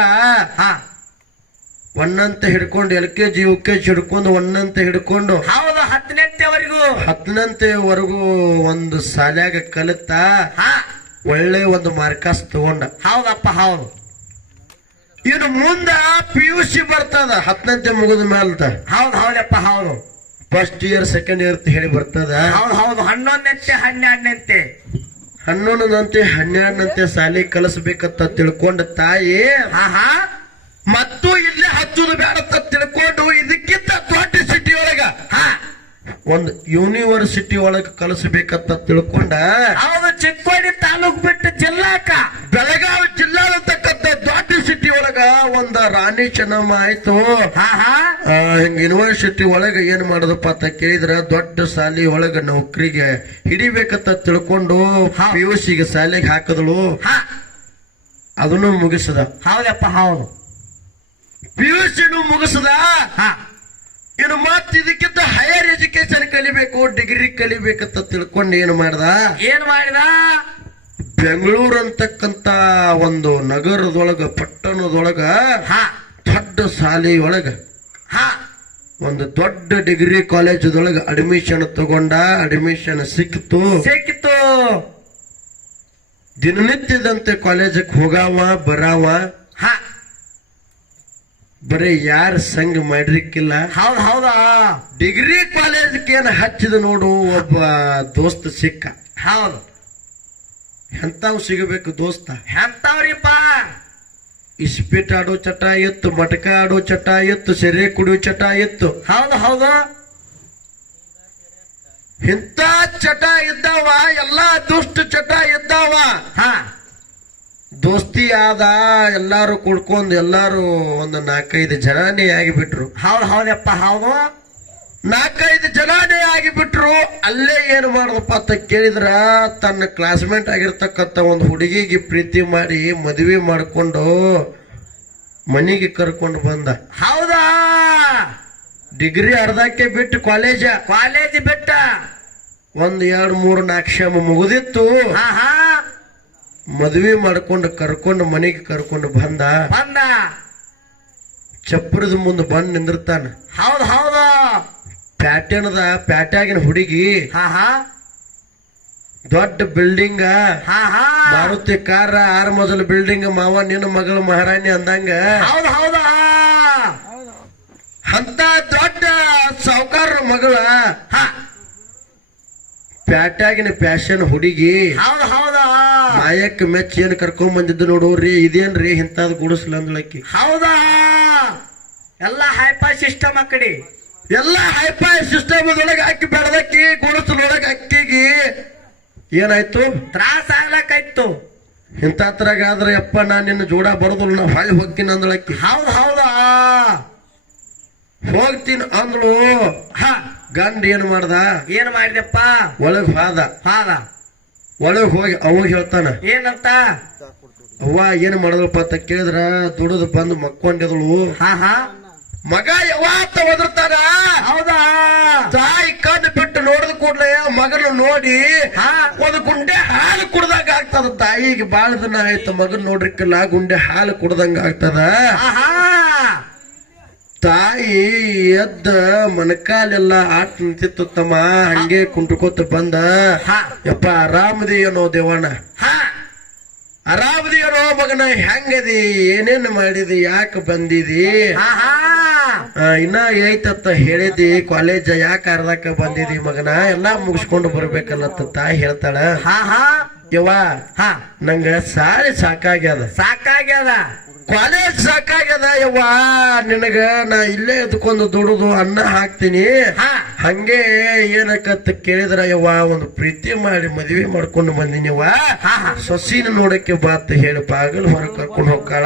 ಒನ್ನಂತ ಹಿಡ್ಕೊಂಡು LKG UKG ಹಿಡ್ಕೊಂಡು ಒನ್ನಂತ ಹಿಡ್ಕೊಂಡು 10ನಂತೆವರೆಗೂ ಒಂದು ಸಾಲ್ಯಾಗ ಕಲಿತ ಒಳ್ಳೆ ಒಂದು ಮಾರ್ಕಸ್ ತಗೊಂಡ. ಹೌದಪ್ಪ ಹೌದು. ಇನ್ನು ಮುಂದ PUC ಬರ್ತದ 10ನಂತೆ ಮುಗಿದ ಮೇಲ್ತ. ಹೌದಪ್ಪ ಹೌದು. ಫಸ್ಟ್ ಇಯರ್ ಸೆಕೆಂಡ್ ಇಯರ್ ಹೇಳಿ ಬರ್ತದ. ಹೌದು 11ನಂತೆ 12ನಂತೆ 11ನಂತೆ 12ನಂತೆ ಸಾಲಿ ಕಲಿಸ್ಬೇಕಂತ ತಿಳ್ಕೊಂಡ ತಾಯಿ ಮತ್ತು ಇಲ್ಲಿ ಹಚ್ಚುದು ಬೇಡಂತ ತಿಳ್ಕೊಂಡು ಇದಕ್ಕಿಂತ ದೊಡ್ಡ ಸಿಟಿ ಒಳಗ ಒಂದು ಯೂನಿವರ್ಸಿಟಿ ಒಳಗ ಕಲಿಸ್ಬೇಕಂತ ತಿಳ್ಕೊಂಡ. ಚಿಕ್ಕೋಡಿ ತಾಲೂಕ್ ಬಿಟ್ಟು ಜಿಲ್ಲಾಕ ಬೆಳಗಾವಿ ಜಿಲ್ಲಾ ಅಂತಕ್ಕಂಥ ದೊಡ್ಡ ಸಿಟಿ ಒಳಗ ಒಂದು ರಾಣಿ ಚೆನ್ನಮ್ಮ ಆಯ್ತು. ಹಿಂಗ ಯೂನಿವರ್ಸಿಟಿ ಒಳಗ ಏನ್ ಮಾಡೋದಪ್ಪ ಅಂತ ಕೇಳಿದ್ರ ದೊಡ್ಡ ಸಾಲಿ ಒಳಗ ನೌಕರಿಗೆ ಹಿಡಿಬೇಕಂತ ತಿಳ್ಕೊಂಡು PUC ಗೆ ಸಾಲಿಗೆ ಹಾಕಿದಳು. ಅದನ್ನು ಮುಗಿಸದ. ಹೌದಪ್ಪ ಹೌದು. PUC ಮುಗಿಸದ. ಇನ್ನು ಮತ್ ಇದಕ್ಕಿಂತ ಹೈಯರ್ ಎಜುಕೇಶನ್ ಕಲಿಬೇಕು, ಡಿಗ್ರಿ ಕಲಿಬೇಕಂತ ತಿಳ್ಕೊಂಡು ಏನ್ ಮಾಡ್ದ ಬೆಂಗಳೂರು ಅಂತಕ್ಕಂತ ಒಂದು ನಗರದೊಳಗ ಪಟ್ಟಣದೊಳಗ ದೊಡ್ಡ ಶಾಲೆಯೊಳಗ ಹಾ ಒಂದು ದೊಡ್ಡ ಡಿಗ್ರಿ ಕಾಲೇಜದೊಳಗ ಅಡ್ಮಿಷನ್ ತಗೊಂಡ ಅಡ್ಮಿಷನ್ ಸಿಕ್ತು. ದಿನನಿತ್ಯದಂತೆ ಕಾಲೇಜಕ್ಕೆ ಹೋಗಾವ ಬರಾವ. ಹಾ ಬರೀ ಯಾರ ಸಂಘ ಮಾಡಿರ್ಕಿಲ್ಲ. ಹೌದಾ ಡಿಗ್ರಿ ಕಾಲೇಜ್ ಏನ್ ಹಚ್ಚಿದ ನೋಡು ಒಬ್ಬ ದೋಸ್ತ ಸಿಕ್ಕ. ಹೌದು ಎಂತಾವ್ ಸಿಗಬೇಕು ದೋಸ್ತ? ಎಂತವ್ರಿಪ್ಪ? ಇಸ್ಪಿಟ್ ಆಡೋ ಚಟ ಇತ್ತು, ಮಟಕ ಆಡೋ ಚಟ ಇತ್ತು, ಸೆರೆ ಕುಡಿಯೋ ಚಟ ಇತ್ತು. ಹೌದು ಇಂಥ ಚಟ ಇದ್ದಾವ, ಎಲ್ಲಾ ದುಷ್ಟ ಚಟ ಇದ್ದಾವ. ಹಾ ದೋಸ್ತಿ ಆದ, ಎಲ್ಲಾರು ಕುಡ್ಕೊಂಡ್ ಎಲ್ಲಾರು ಒಂದು 4-5 ಜನಾನೇ ಆಗಿಬಿಟ್ರು. ಹೌದಪ್ಪ ಹೌದು 4-5 ಜನಾನೇ ಆಗಿಬಿಟ್ರು. ಅಲ್ಲೇ ಏನು ಮಾಡದಪ್ಪ ಅಂತ ಕೇಳಿದ್ರ, ತನ್ನ ಕ್ಲಾಸ್ಮೇಟ್ ಆಗಿರ್ತಕ್ಕಂಥ ಒಂದು ಹುಡುಗಿಗೆ ಪ್ರೀತಿ ಮಾಡಿ ಮದುವೆ ಮಾಡಿಕೊಂಡು ಮನೆಗೆ ಕರ್ಕೊಂಡು ಬಂದ. ಹೌದಾ ಡಿಗ್ರಿ ಅರ್ಧಕ್ಕೆ ಬಿಟ್ಟು ಕಾಲೇಜ್ ಬಿಟ್ಟ. 1 2 3 4 ಕ್ಷಮ ಮುಗಿದಿತ್ತು. ಮದುವೆ ಮಾಡ್ಕೊಂಡು ಕರ್ಕೊಂಡು ಮನೆಗೆ ಕರ್ಕೊಂಡು ಬಂದ. ಚಪ್ಪರದ ಮುಂದೆ ಬಂದು ನಿಂದಿರ್ತಾನ. ಹೌದು ಪ್ಯಾಟ್ಯಾಗಿನ ಹುಡುಗಿ ದೊಡ್ಡ ಬಿಲ್ಡಿಂಗ್, ಮಾರುತಿ ಕಾರ, 6 ಮಜಲು ಬಿಲ್ಡಿಂಗ್, ಮಾವ ನಿನ್ನ ಮಗಳು ಮಹಾರಾಣಿ ಅಂದಂಗ. ಹೌದಾ ಅಂತ ದೊಡ್ಡ ಸಾವುಕಾರ ಮಗಳ ಪ್ಯಾಟ್ಯಾಗಿನ ಪ್ಯಾಶನ್ ಹುಡುಗಿ. ಹೌದಾ ಮಾಯಕ್ಕೆ ಮೆಚ್ಚ ಏನ್ ಕರ್ಕೊಂಡ್ ಬಂದಿದ್ದು ನೋಡ್ರಿ, ಇದೇನ್ರಿ ಇಂತಾದ್ ಗುಡಿಸ್ಲ ಅಂದ್ಲಕ್ಕಿ. ಹೌದಾ ಎಲ್ಲ ಹೈಫೈ ಸಿಸ್ಟಮ್ ಅಕ್ಕಡಿ, ಎಲ್ಲ ಹೈಫೈ ಸಿಸ್ಟಮ್ ಒಳಗೆ ಹಾಕಿ ಬೆಳೆದಕ್ಕಿ ಗುಡಿಸಲೊಳಗೆ ಅಕ್ಕಿಗಿ ಏನಾಯ್ತು? ತ್ರಾಸ ಆಗ್ಲಕ್ಕಾಯ್ತು. ಇಂತಾತ್ರಾಗ ಆದ್ರೆ ಅಪ್ಪ ನಾನ್ ನಿನ್ನ ಜೋಡ ಬರೋದಿಲ್ಲ, ನಾ ಹೊಳ್ಳಿ ಹೋಗ್ತೀನಿ ಅಂದ್ಲಕ್ಕಿ. ಹೌದಾ ಹೋಗ್ತೀನಿ ಅಂದ್ಳು. ಗಂಡ ಏನ್ ಮಾಡಿದಪ್ಪ? ಒಳಗ್ ಹಾದ. ಒಳಗ್ ಹೋಗಿ ಅವಾಗ ಹೇಳ್ತಾನ, ಏನಂತ? ಅವ್ವ ಏನ್ ಮಾಡಿದ್ರಪ್ಪ ಅಂತ ಕೇಳಿದ್ರ, ದುಡಿದು ಬಂದು ಮಕ್ಕೊಂಡಿದ್ಳು. ಮಗ ಯಾವತ್ತ ಒದರ್ತಾನ. ಹೌದಾ ತಾಯಿ ಕಣ್ಣು ಬಿಟ್ಟು ನೋಡಿದ ಕೂಡ್ಲೆ ಮಗನ ನೋಡಿ ಒಂದು ಗುಂಡೆ ಹಾಲು ಕುಡ್ದಂಗ ಆಗ್ತದ. ತಾಯಿಗೆ ಬಾಳ ದಿನ ಆಯ್ತು ಮಗನ್ ನೋಡ್ರಿಕ್ಕಿಲ್ಲ, ಗುಂಡೆ ಹಾಲು ಕುಡ್ದಂಗ ಆಗ್ತದ. ತಾಯಿ ಎದ್ದ ಮನಕಾಲೆಲ್ಲ ಆಟ ನಿಂತಿತ್ತು ತಮ್ಮ. ಹಂಗೆ ಕುಂಟುಕೋತ ಬಂದ, ಯಪ್ಪ ಆರಾಮದಿಯನೋ ದೇವಣ್ಣ, ಆರಾಮದಿಯನೋ ಮಗನ, ಹೆಂಗದಿ, ಏನೇನ್ ಮಾಡಿದಿ, ಯಾಕೆ ಬಂದಿದಿ, ಇನ್ನ ಐತತ್ತ ಹೇಳಿದಿ, ಕಾಲೇಜ್ ಯಾಕೆ ಅರ್ಧಕ್ಕ ಬಂದಿದಿ ಮಗನ, ಎಲ್ಲಾ ಮುಗಿಸ್ಕೊಂಡು ಬರ್ಬೇಕಲ್ಲತ್ತ ತಾಯಿ ಹೇಳ್ತಾಳ. ಯವ್ವ ನಂಗ ಸಾರಿ ಸಾಕಾಗ್ಯದ, ಕಾಲೇಜ್ ಸಾಕಾಗ್ಯದ ಯವ್ವ, ನಿನಗ ನಾ ಇಲ್ಲೇ ಎದ್ಕೊಂಡು ದುಡುದು ಅನ್ನ ಹಾಕ್ತೀನಿ. ಹಂಗೆ ಏನಕ್ಕಂತ ಕೇಳಿದ್ರ ಯವ್ವ, ಒಂದು ಪ್ರೀತಿ ಮಾಡಿ ಮದ್ವೆ ಮಾಡ್ಕೊಂಡು ಬಂದಿನಿವ್ವ, ಸೊಸಿನ ನೋಡಕ್ಕೆ ಬಾತ್ ಹೇಳಿ ಬಾಗಲ್ ಹೊರಗೆ ಕರ್ಕೊಂಡು ಹೋಗ್ಕಾಳ.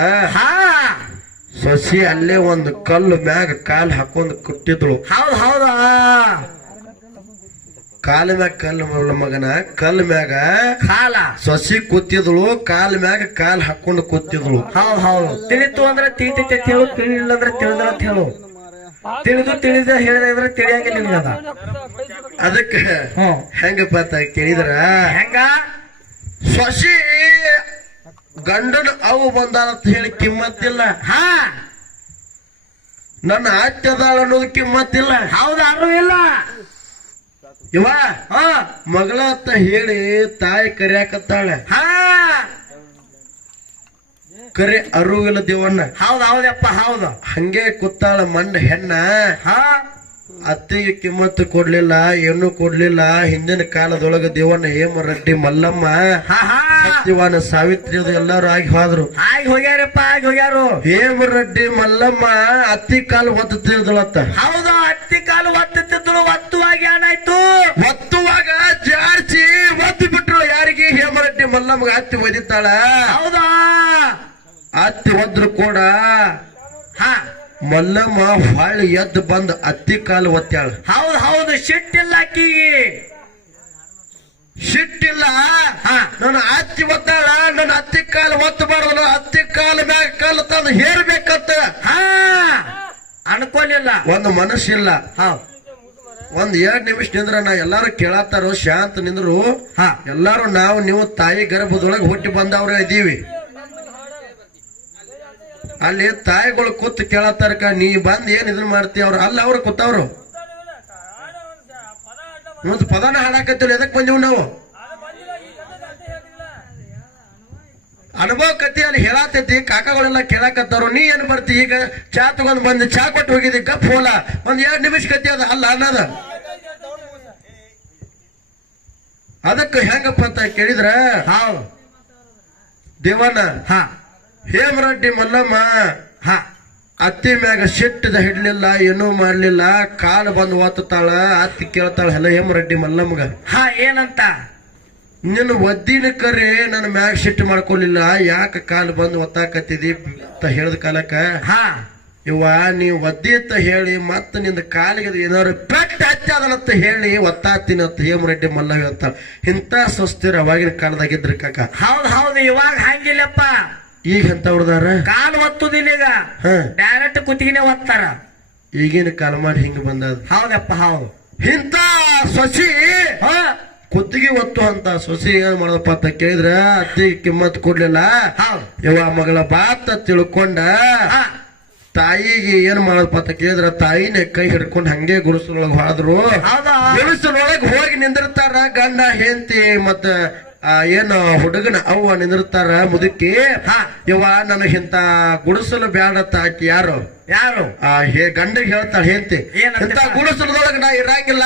ಸೊಸಿ ಅಲ್ಲೇ ಒಂದು ಕಲ್ಲು ಮ್ಯಾಗ ಕಾಲ್ ಹಾಕೊಂಡ್ ಕುಟ್ಟಿದ್ಳು. ಹೌದಾ ಕಾಲ ಮ್ಯಾಗ ಕಲ್ಲು ಮಗನ, ಕಲ್ ಮ್ಯಾಗ ಕಾಲ ಸೊಸಿ ಕೂತಿದ್ಳು, ಕಾಲ್ ಮ್ಯಾಗ ಕಾಲ್ ಹಾಕೊಂಡು ಕೂತಿದ್ಳು. ಹೌದು ತಿಳಿತು ಅಂದ್ರೆ ತಿಳಿತೈತೆ ಹೇಳು, ತಿಳಿಲಿಲ್ಲ ಅಂದ್ರೆ ತಿಳಿದ್ರ ಅಂತ ಹೇಳು. ತಿಳಿದ ಹೇಳಿದ್ರೆ ತಿಳಿಯಂಗಿಲ್ಲ. ಅದಕ್ಕೆ ಹೆಂಗಪ್ಪ ಅಂತ ಕೇಳಿದ್ರ, ಹೆಂಗ ಸೊಸಿ ಗಂಡನ ಅವು ಬಂದಾರ ಅಂತ ಹೇಳಿ ಕಿಮ್ಮತ್ತಿಲ್ಲ. ನನ್ನ ಅತ್ತೆದಾಳ ಅನ್ನೋದು ಕಿಮ್ಮತ್ತಿಲ್ಲ. ಹೌದು ಇಲ್ಲ ಇವ ಮಗಳ ಅಂತ ಹೇಳಿ ತಾಯಿ ಕರಿಯಾಕತ್ತಾಳ. ಕರೆ ಅರುವಿಲ್ಲ ದೇವಣ್ಣ. ಹೌದಪ್ಪ ಹೌದು. ಹಂಗೆ ಕೂತಾಳ ಮಂಡ ಹೆಣ್ಣ. ಅತ್ತಿಗೆ ಕಿಮ್ಮತ್ತು ಕೊಡ್ಲಿಲ್ಲ, ಏನು ಕೊಡ್ಲಿಲ್ಲ. ಹಿಂದಿನ ಕಾಲದೊಳಗ ದೇವಣ್ಣ ಹೇಮರೆಡ್ಡಿ ಮಲ್ಲಮ್ಮ, ಸತ್ಯವಾನ ಸಾವಿತ್ರಿ ಎಲ್ಲಾರು ಆಗಿ ಹೋದ್ರು. ಹೋಗ್ಯಾರು. ಹೇಮರೆಡ್ಡಿ ಮಲ್ಲಮ್ಮ ಅತ್ತಿ ಕಾಲು ಒತ್ತುತ್ತಿದ್ದಳತ್ತ. ಹೌದು, ಅತ್ತಿ ಕಾಲು ಒತ್ತುತ್ತಿದ್ದಳು. ಒತ್ತುವಾಗ ಏನಾಯ್ತು? ಒತ್ತುವಾಗ ಜಾರ್ಸಿ ಒತ್ತು ಬಿಟ್ರು. ಯಾರಿಗೆ? ಹೇಮರೆಡ್ಡಿ ಮಲ್ಲಮ್ಮ ಅತ್ತಿ ಒದಿತಾಳ. ಹೌದಾ ಅತ್ತಿ ಒದ್ರು ಕೂಡ ಮಲ್ಲಮ್ಮ ಹೊಳ್ಳಿ ಎದ್ದು ಬಂದು ಅತ್ತಿ ಕಾಲು ಒತ್ತಾಳ. ಹೌದು ಸಿಟ್ಟಿಲ್ಲ ಅಕ್ಕಿಗೆ. ಸಿಟ್ಟಿಲ್ಲ. ನನ್ನ ಅತ್ತಿ ಒತ್ತಾಳ, ನನ್ನ ಅತ್ತಿ ಕಾಲು ಒತ್ತಬಾರ್ದು, ಅತ್ತಿ ಕಾಲು ಮ್ಯಾಗ ಕಾಲು ತಂದು ಹೇರ್ಬೇಕಂತ ಅನ್ಕೊಲಿಲ್ಲ. ಒಂದು ಮನಸ್ಸಿಲ್ಲ. ಒಂದ್ 2 ನಿಮಿಷ ನಿಂದ್ರ ನಾ ಎಲ್ಲಾರು ಕೇಳತ್ತಾರ, ಶಾಂತ ನಿಂದ್ರು. ಎಲ್ಲಾರು ನಾವು ನೀವು ತಾಯಿ ಗರ್ಭದೊಳಗೆ ಹುಟ್ಟಿ ಬಂದವ್ರ ಇದೀವಿ. ಅಲ್ಲಿ ತಾಯಿಗಳು ಕೂತ್ ಕೇಳತ್ತಾರಕ ನೀ ಬಂದ್ ಏನ್ ಇದನ್ನ ಮಾಡ್ತೀಯ ಅವ್ರು ಅಲ್ಲ ಅವ್ರು ಕೂತವ್ರು ಒಂದು ಪದನ ಹಾಡಾಕತ್ತಿಲ್ಲ ಎದಕ್ ಬಂದಿವ್ ನಾವು ಅನುಭವ ಕತ್ತಿ ಅಲ್ಲಿ ಹೇಳಾತೈತಿ ಕಾಕಗಳೆಲ್ಲ ಕೇಳಾಕತ್ತವ್ರು ನೀ ಏನ್ ಬರ್ತಿ ಈಗ ಚಾ ತಗೊಂಡ್ ಬಂದ್ ಚಾ ಕೊಟ್ಟು ಹೋಗಿದ್ದಿ ಗಪ್ ಹೋಲ ಒಂದ್ 2 ನಿಮಿಷ ಕತ್ತಿ ಅದ ಅಲ್ಲ ಅನ್ನದ ಅದಕ್ಕೆ ಹೆಂಗಪ್ಪ ಅಂತ ಕೇಳಿದ್ರ ದೇವಣ್ಣ ಹೇಮರೆಡ್ಡಿ ಮಲ್ಲಮ್ಮ ಅತ್ತಿ ಮ್ಯಾಗ ಸಿಟ್ಟದ ಹಿಡ್ಲಿಲ್ಲ ಏನೂ ಮಾಡ್ಲಿಲ್ಲ ಕಾಲು ಬಂದು ಓದ್ತಾಳ ಅತ್ತಿ ಕೇಳ್ತಾಳ ಎಲ್ಲ ಹೇಮರೆಡ್ಡಿ ಮಲ್ಲಮ್ಮಗ ಏನಂತ ನಿನ್ನ ಒದ್ದಿನ ಕರೆ ನನ್ನ ಮ್ಯಾಗ ಸಿಟ್ಟು ಮಾಡ್ಕೊಲಿಲ್ಲ ಯಾಕ ಕಾಲು ಬಂದು ಒತ್ತಾಕತ್ತಿದಿ ಅಂತ ಹೇಳ್ದ ಕಾಲಕ್ಕ ಇವ ನೀ ಒದ್ದಿ ಅಂತ ಹೇಳಿ ಮತ್ತ ನಿಂದ ಕಾಲಿಗೆ ಏನಾದ್ರು ಪೆಟ್ಟ ಹಚ್ಚದನಂತ ಹೇಳಿ ಒತ್ತಾತೀನಿ ಅಂತ ಹೇಮರೆಡ್ಡಿ ಮಲ್ಲ ಹೇಳ್ತಾಳ ಇಂತ ಸ್ವಸ್ಥಿರ ಅವಾಗಿನ ಕಾಲದಾಗಿದ್ರಿ ಕಾಕ ಹೌದು ಇವಾಗ ಹಂಗಿಲ್ಲಪ್ಪ ಈಗ ಎಂತವ್ರದಾರ ಕಾಲು ಒತ್ತುದಿಲ್ಲ ಈಗ ಡೈರೆಕ್ಟ್ ಕುತ್ತಿಗೆನೆ ಒತ್ತಾರ ಈಗಿನ ಕಾಲಮಾನ ಹಿಂಗ ಬಂದದ ಹೌದಪ್ಪ ಹೌದು ಇಂತ ಸೊಸಿ ಕುತ್ತಿಗೆ ಒತ್ತು ಅಂತ ಸೊಸಿ ಏನ್ ಮಾಡದಪ್ಪ ಅಂತ ಕೇಳಿದ್ರ ಅತ್ತಿ ಕಿಮ್ಮತ್ ಕೊಡ್ಲಿಲ್ಲ ಇವ ಮಗಳ ಬಾತ ತಿಳ್ಕೊಂಡ ತಾಯಿಗೆ ಏನ್ ಮಾಡದಪ್ಪ ಅಂತ ಕೇಳಿದ್ರ ತಾಯಿನ ಕೈ ಹಿಡ್ಕೊಂಡ್ ಹಂಗೆ ಗುಡಿಸಲೊಳಗ ಹೋದ್ರು ಗುಡಿಸಲೊಳಗ ಹೋಗಿ ನಿಂದಿರ್ತಾರ ಗಂಡ ಹೆಂಡತಿ ಮತ್ತ ಏನು ಹುಡುಗನ ಅವ್ವ ನಿಂದಿರ್ತಾರ ಮುದುಕಿ ಇವ ನನಗಿಂತ ಗುಡಿಸಲು ಬ್ಯಾಡತ್ತ ಆಕಿ ಯಾರು ಗಂಡಗ್ ಹೇಳ್ತಾಳ ಹೆಂಡತಿ ಇಂತ ಗುಡಿಸಲದೊಳಗ ನಾ ಇರಂಗಿಲ್ಲ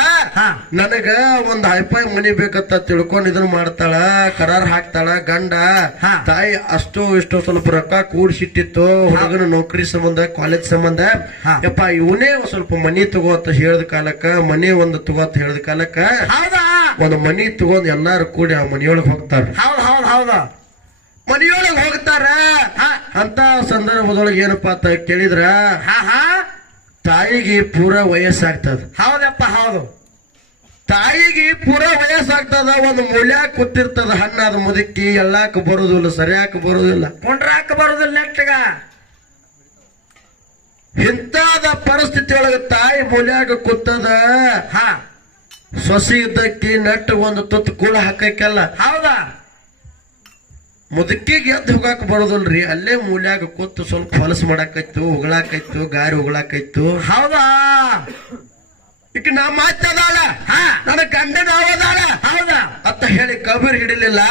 ನನಗ ಒಂದ್ ಹೈಫೈ ಮನಿ ಬೇಕತ್ತ ತಿಳ್ಕೊಂಡ್ ಇದನ್ನ ಮಾಡ್ತಾಳ ಕರಾರ್ ಹಾಕ್ತಾಳ ಗಂಡ ತಾಯಿ ಅಷ್ಟು ಇಷ್ಟು ಸ್ವಲ್ಪ ರೊಕ್ಕ ಕೂಡ್ಸಿಟ್ಟಿತ್ತು ಹುಡುಗನ ನೌಕರಿ ಸಂಬಂಧ ಕಾಲೇಜ್ ಸಂಬಂಧ ಯಪ್ಪ ಇವನೇ ಸ್ವಲ್ಪ ಮನಿ ತಗೋ ಅಂತ ಹೇಳ್ದ ಕಾಲಕ್ಕ ಮನಿ ಒಂದು ತಗೋ ಅಂತ ಹೇಳ್ದ ಕಾಲಕ್ಕ ಒಂದು ಮನಿ ತಗೊಂಡ್ ಎಲ್ಲಾರು ಕೂಡಿ ಆ ಮನಿಯೊಳಗ್ ಹೋಗ್ತಾರ ಮನಿಯೊಳಗ್ ಹೋಗ್ತಾರ ಅಂತ ಸಂದರ್ಭದೊಳಗೆ ಏನಪ್ಪಾ ಅಂತ ಕೇಳಿದ್ರ ತಾಯಿಗೆ ಪೂರಾ ವಯಸ್ಸಾಗ್ತದ ಹೌದಪ್ಪ ಹೌದು ತಾಯಿಗೆ ಪೂರಾ ವಯಸ್ಸಾಗ್ತದ ಒಂದು ಮೂಲ್ಯಾಕ ಕೂತಿರ್ತದ ಹಣ್ಣಾದ ಮುದುಕಿ ಎಲ್ಲಾಕ ಬರುದಿಲ್ಲ ಸರಿಯಾಕ ಬರುದಿಲ್ಲ ಕೊಂಡ್ರಾಕ ಬರುದಿಲ್ಲ ನೆಟ್ಟಗ ಇಂತಾದ ಪರಿಸ್ಥಿತಿ ಒಳಗ ತಾಯಿ ಮೂಲ್ಯಾಕ ಕೂತದ ಸೊಸಿ ಇದ್ದಕ್ಕಿ ನೆಟ್ಟು ಒಂದು ತುತ್ತು ಕೂಳ ಹಾಕಕ್ಕೆಲ್ಲ ಹೌದಾ ಮುದುಕಿಗೆ ಎದ್ದು ಹೋಗಾಕ ಬರೋದಿಲ್ರಿ ಅಲ್ಲೇ ಮೂಲ್ಯಾಗ ಕೂತು ಸ್ವಲ್ಪ ಹೊಲಸು ಮಾಡಾಕೈತು ಉಗಳಾಕೈತು ಗಾರಿ ಉಗಳಾಕೈತು ಹೌದಾ ಈಗ ನಾ ಮಾತದಾಳ ನನ್ನ ಗಂಡನ ಅವದಾಳ ಹೌದಾ ಅಂತ ಹೇಳಿ ಕಬೀರ್ ಹಿಡಿಲಿಲ್ಲ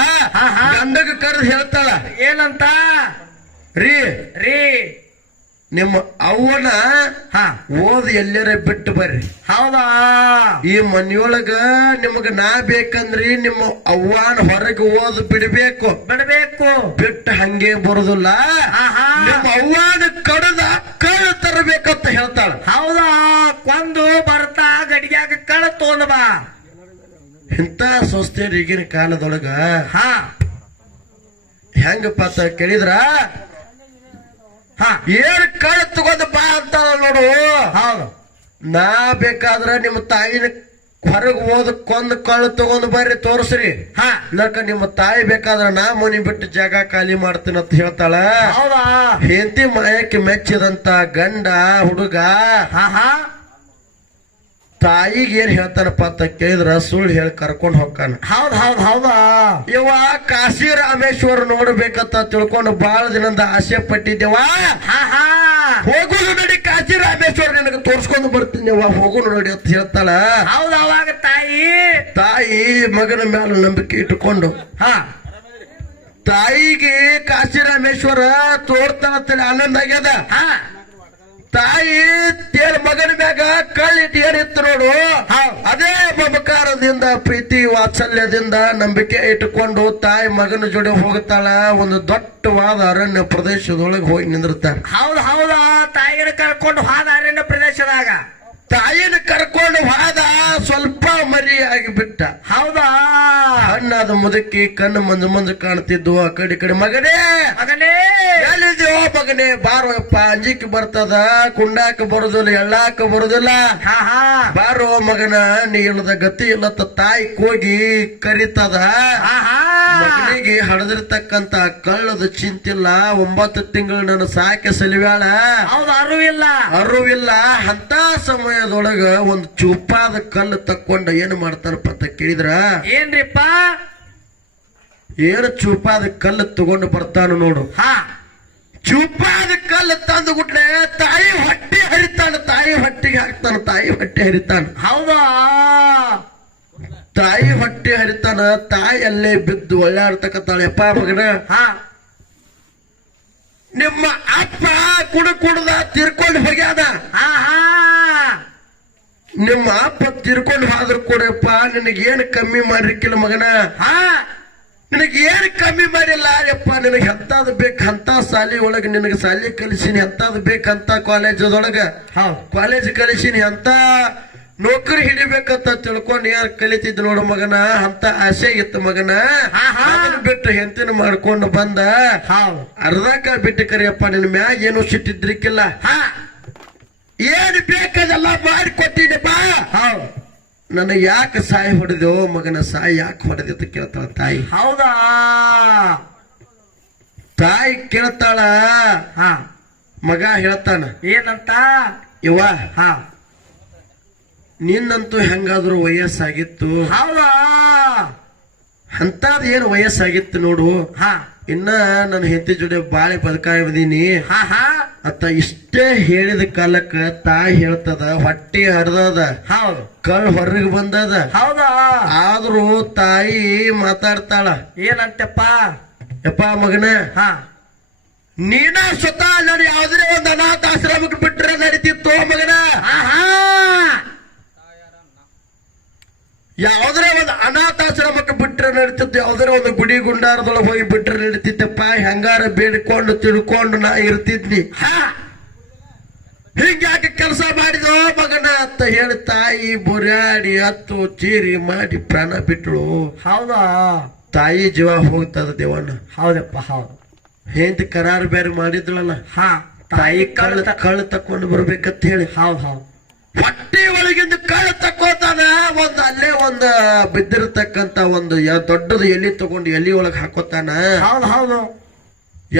ಗಂಡಗ ಕರೆದು ಹೇಳ್ತಾಳ ಏನಂತ ರೀ ನಿಮ್ಮ ಅವ್ವನ ಓದ್ ಎಲ್ಲರ ಬಿಟ್ಟು ಬರ್ರಿ ಹೌದಾ ಈ ಮನಿಯೊಳಗ ನಿಮಗ ನಾ ಬೇಕಂದ್ರಿ ನಿಮ್ಮ ಅವ್ವನ ಹೊರಗೆ ಓದ್ ಬಿಡ್ಬೇಕು ಬಿಟ್ಟು ಹಂಗೆ ಬರುದಿಲ್ಲ ನಿಮ್ಮ ಅವ್ವನ ಕಡದ ಕಳ್ಳ ತರಬೇಕಂತ ಹೇಳ್ತಾಳ ಹೌದಾ ಕೊಂದು ಬರ್ತಾ ಗಡಿಗ್ಯಾಗ ಕಳ್ಳ ತೊಂದ ಬಾ ಇಂತ ಸ್ವಸ್ಥರು ಈಗಿನ ಕಾಲದೊಳಗ ಹೆಂಗಪ್ಪ ಅಂತ ಕೇಳಿದ್ರ ಏನ್ ಕಳ್ಳ ತಗೊಂಡ್ ಬಾ ಅಂತ ನೋಡು ನಾ ಬೇಕಾದ್ರ ನಿಮ್ಮ ತಾಯಿನ ಹೊರಗ್ ಓದ್ ಕೊಂದ್ ಕಳ್ಳ ತಗೊಂಡ್ ಬರ್ರಿ ತೋರ್ಸ್ರಿ ಇಲ್ಲಕ ನಿಮ್ಮ ತಾಯಿ ಬೇಕಾದ್ರ ನಾ ಮನಿ ಬಿಟ್ಟು ಜಾಗ ಖಾಲಿ ಮಾಡ್ತೀನಿ ಅಂತ ಹೇಳ್ತಾಳ ಹೆಂಡತಿ ಮಾಯಕ್ಕೆ ಮೆಚ್ಚಿದಂತ ಗಂಡ ಹುಡುಗ ತಾಯಿಗೆ ಏನ್ ಹೇಳ್ತಾನಪ್ಪ ಅಂತ ಕೇಳಿದ್ರ ಸುಳ್ಳು ಹೇಳಿ ಕರ್ಕೊಂಡ್ ಹೋಗ್ತಾನ ಹೌದಾ ಇವ ಕಾಶಿ ರಾಮೇಶ್ವರ ನೋಡ್ಬೇಕಂತ ತಿಳ್ಕೊಂಡು ಬಾಳ ದಿನದ ಆಸೆ ಪಟ್ಟಿದ್ದೇವ ಹೋಗುದು ನಡಿ ಕಾಶಿ ರಾಮೇಶ್ವರ ನಿನಗೆ ತೋರ್ಸ್ಕೊಂಡು ಬರ್ತೀನಿ ಹೋಗುನು ನೋಡಿ ಅಂತ ಹೇಳ್ತಾಳ ಹೌದು ಅವಾಗ ತಾಯಿ ಮಗನ ಮೇಲೆ ನಂಬಿಕೆ ಇಟ್ಟುಕೊಂಡು ತಾಯಿಗೆ ಕಾಶಿ ರಾಮೇಶ್ವರ ತೋರ್ತಾನಂತೇಳಿ ಆನಂದ ಆಗ್ಯದ ತಾಯಿ ತೇರ್ ಮಗನ ಮ್ಯಾಗ ಕಳ್ಳಿಟ್ಟು ಏನಿತ್ತು ನೋಡು ಅದೇ ಮಮಕಾರದಿಂದ ಪ್ರೀತಿ ವಾತ್ಸಲ್ಯದಿಂದ ನಂಬಿಕೆ ಇಟ್ಟುಕೊಂಡು ತಾಯಿ ಮಗನ ಜೋಡಿ ಹೋಗುತ್ತಾಳ ಒಂದು ದೊಡ್ಡವಾದ ಅರಣ್ಯ ಪ್ರದೇಶದೊಳಗೆ ಹೋಗಿ ನಿಂದಿರ್ತಾನೆ ಹೌದಾ ತಾಯಿನ ಕರ್ಕೊಂಡು ಹೋದ ಅರಣ್ಯ ಪ್ರದೇಶದಾಗ ತಾಯಿನ ಕರ್ಕೊಂಡು ಹೋದ ಸ್ವಲ್ಪ ಮರಿ ಆಗಿಬಿಟ್ಟ ಹೌದಾ ಹಣ್ಣಾದ ಮುದುಕಿ ಕಣ್ಣು ಮಂಜು ಕಾಣ್ತಿದ್ವು ಆ ಕಡೆ ಮಗನೇ ಎಲ್ಲಿದ್ಯೋ ಮಗನೇ ಬಾರೋಪ್ಪ ಅಂಜಿಕೆ ಬರ್ತದ ಕುಂಡಾಕ ಬರುದಿಲ್ಲ ಎಳ್ಳಾಕ ಬರುದಿಲ್ಲ ಬಾರೋ ಮಗನ ನೀ ಇಲ್ಲದ ಗತಿ ಇಲ್ಲತ್ತ ತಾಯಿ ಕೂಗಿ ಕರಿತದ ಮಗನಿಗೆ ಹಡದಿರ್ತಕ್ಕಂತ ಕಳ್ಳದ ಚಿಂತಿಲ್ಲ 9 ತಿಂಗಳು ನನ್ನ ಸಾಕೆ ಸಲಿವ್ಯಾಳ ಅರಿವಿಲ್ಲ ಅಂತ ಸಮಯದೊಳಗ ಒಂದು ಚೂಪಾದ ಕಲ್ಲು ತಕ್ಕೊಂಡ ಏನು ಮಾಡ್ತಾರಪ್ಪ ಅಂತ ಕೇಳಿದ್ರ ಏನ್ರಿಪ್ಪ ಏನು ಚೂಪಾದ ಕಲ್ಲು ತಗೊಂಡು ಬರ್ತಾನ ನೋಡು ಚೂಪಾದ ಕಲ್ಲು ತಂದು ಗುಟ್ಲೆ ತಾಯಿ ಹೊಟ್ಟೆ ಹರಿತಾನ, ತಾಯಿ ಹೊಟ್ಟಿಗೆ ಹಾಕ್ತಾನ, ತಾಯಿ ಹೊಟ್ಟೆ ಹರಿತಾನ. ಹೌದಾ? ತಾಯಿ ಹೊಟ್ಟೆ ಹರಿತಾನ, ತಾಯಿ ಅಲ್ಲೇ ಬಿದ್ದು ಒಳ್ಳಾಡ್ತಕ್ಕಂತಾಳೆಪ್ಪ ಮಗನ. ನಿಮ್ಮ ಅಪ್ಪ ಕುಡ್ದ ತಿರ್ಕೊಂಡು ಹೋಗ್ಯಾದ. ನಿಮ್ಮ ಅಪ್ಪ ತಿರ್ಕೊಂಡು ಹೋದ್ರು ಕೂಡಪ್ಪ ನಿನಗೇನು ಕಮ್ಮಿ ಮಾಡಿರ್ಕಿಲ್ಲ ಮಗನ. ನಿನಗೆ ಏನು ಕಮ್ಮಿ ಮಾಡಿಲ್ಲ ಯಪ್ಪ. ನಿನಗೆ ಎಂತಾದ್ ಬೇಕು ಅಂತ ಶಾಲಿ ಒಳಗೆ ನಿನಗೆ ಶಾಲಿ ಕಲಿಸಿನಿ, ಎಂತಾದ್ ಬೇಕಂತ ಕಾಲೇಜದೊಳಗ ಕಾಲೇಜ್ ಕಲಿಸಿನಿ, ಅಂತ ನೌಕರಿ ಹಿಡಿಬೇಕಂತ ತಿಳ್ಕೊಂಡು ಯಾರು ಕಲಿತಿದ್ ನೋಡು ಮಗನ. ಅಂತ ಆಸೆ ಇತ್ತು ಮಗನ. ಬಿಟ್ಟು ಹೆಂತಿನ ಮಾಡ್ಕೊಂಡು ಬಂದ ಅರ್ಧಕ್ಕ ಬಿಟ್ಟು ಕರಿಯಪ್ಪ. ನಿನ್ ಮ್ಯಾಗ ಏನು ಸಿಟ್ಟಿದ್ರಿಕ್ಕಿಲ್ಲ, ಏನ್ ಬೇಕದೆಲ್ಲ ಮಾಡಿ ಕೊಟ್ಟಿದ್ದಪ್ಪ. ನನಗೆ ಯಾಕೆ ಸಾಯಿ ಹೊಡೆದೋ ಮಗನ, ಸಾಯಿ ಯಾಕೆ ಹೊಡೆದ ಕೇಳ್ತಾಳ ತಾಯಿ. ಹೌದಾ? ತಾಯಿ ಕೇಳ್ತಾಳ, ಮಗ ಹೇಳ್ತಾನ ಏನಂತ? ಇವ ನಿನ್ನಂತೂ ಹೆಂಗಾದ್ರು ವಯಸ್ಸಾಗಿತ್ತು. ಹೌದಾ? ಅಂತದ್ ಏನು ವಯಸ್ಸಾಗಿತ್ತು ನೋಡು. ಇನ್ನ ನನ್ನ ಹೆಂಡತಿ ಜೋಡಿ ಬಾಳೆ ಬದುಕಾಯ್ದೀನಿ ಅತ್ತ ಇಷ್ಟೇ ಹೇಳಿದ ಕಾಲಕ್ಕ ತಾಯಿ ಹೇಳ್ತದ, ಹೊಟ್ಟೆ ಹರಿದದ, ಕಳ್ ಹೊರಗೆ ಬಂದದ. ಹೌದಾ? ಆದ್ರೂ ತಾಯಿ ಮಾತಾಡ್ತಾಳ, ಏನಂತಪ್ಪ? ಯಪ್ಪ ಮಗನ, ನೀನ ಸ್ವತಃ ನಾನು ಯಾವ್ದ್ರೆ ಒಂದು ಅನಾಥಾಶ್ರಮಕ್ಕೆ ಬಿಟ್ರೆ ನಡೀತಿತ್ತು ಮಗನ. ಯಾವ್ದ್ರೆ ಒಂದು ಅನಾಥಾಶ್ರಮಕ್ಕೆ ಬಿಟ್ರೆ ನಡೀತಿತ್ತು, ಯಾವ್ದಾರ ಒಂದು ಗುಡಿ ಗುಂಡಾರದೊಳಗೆ ಹೋಗಿ ಬಿಟ್ರೆ ನಡೀತಿತ್ತಪ್ಪ. ಹೆಂಗಾರ ಬೇಡಿಕೊಂಡು ತಿಳ್ಕೊಂಡು ನಾ ಇರ್ತಿದ್ನಿ. ಹಿಂಗ್ಯಾಕೆ ಕೆಲಸ ಮಾಡಿದೋ ಮಗನ ಅಂತ ಹೇಳಿ ತಾಯಿ ಬುರ್ಯಾಡಿ ಹತ್ತು ಚೀರಿ ಮಾಡಿ ಪ್ರಾಣ ಬಿಟ್ರು. ಹೌದಾ? ತಾಯಿ ಜೀವ ಹೋಗ್ತದ ದೇವಣ್ಣ. ಹೌದಪ್ಪ, ಹೌದು. ಹೆಂತ ಕರಾರು ಬೇರೆ ಮಾಡಿದ್ರಲ್ಲ, ತಾಯಿ ಕಳ್ಳ ತಕೊಂಡು ಬರ್ಬೇಕಂತ ಹೇಳಿ. ಹೌದು. ಹೊಟ್ಟೆ ಒಳಗಿಂದ ಕಳ್ಳ ತಕ್ಕೋತಾನ. ಒಂದು ಅಲ್ಲೇ ಒಂದು ಬಿದ್ದಿರತಕ್ಕಂತ ಒಂದು ದೊಡ್ಡದು ಎಲಿ ತಗೊಂಡು ಎಲಿ ಒಳಗೆ ಹಾಕೋತಾನ. ಹೌದು.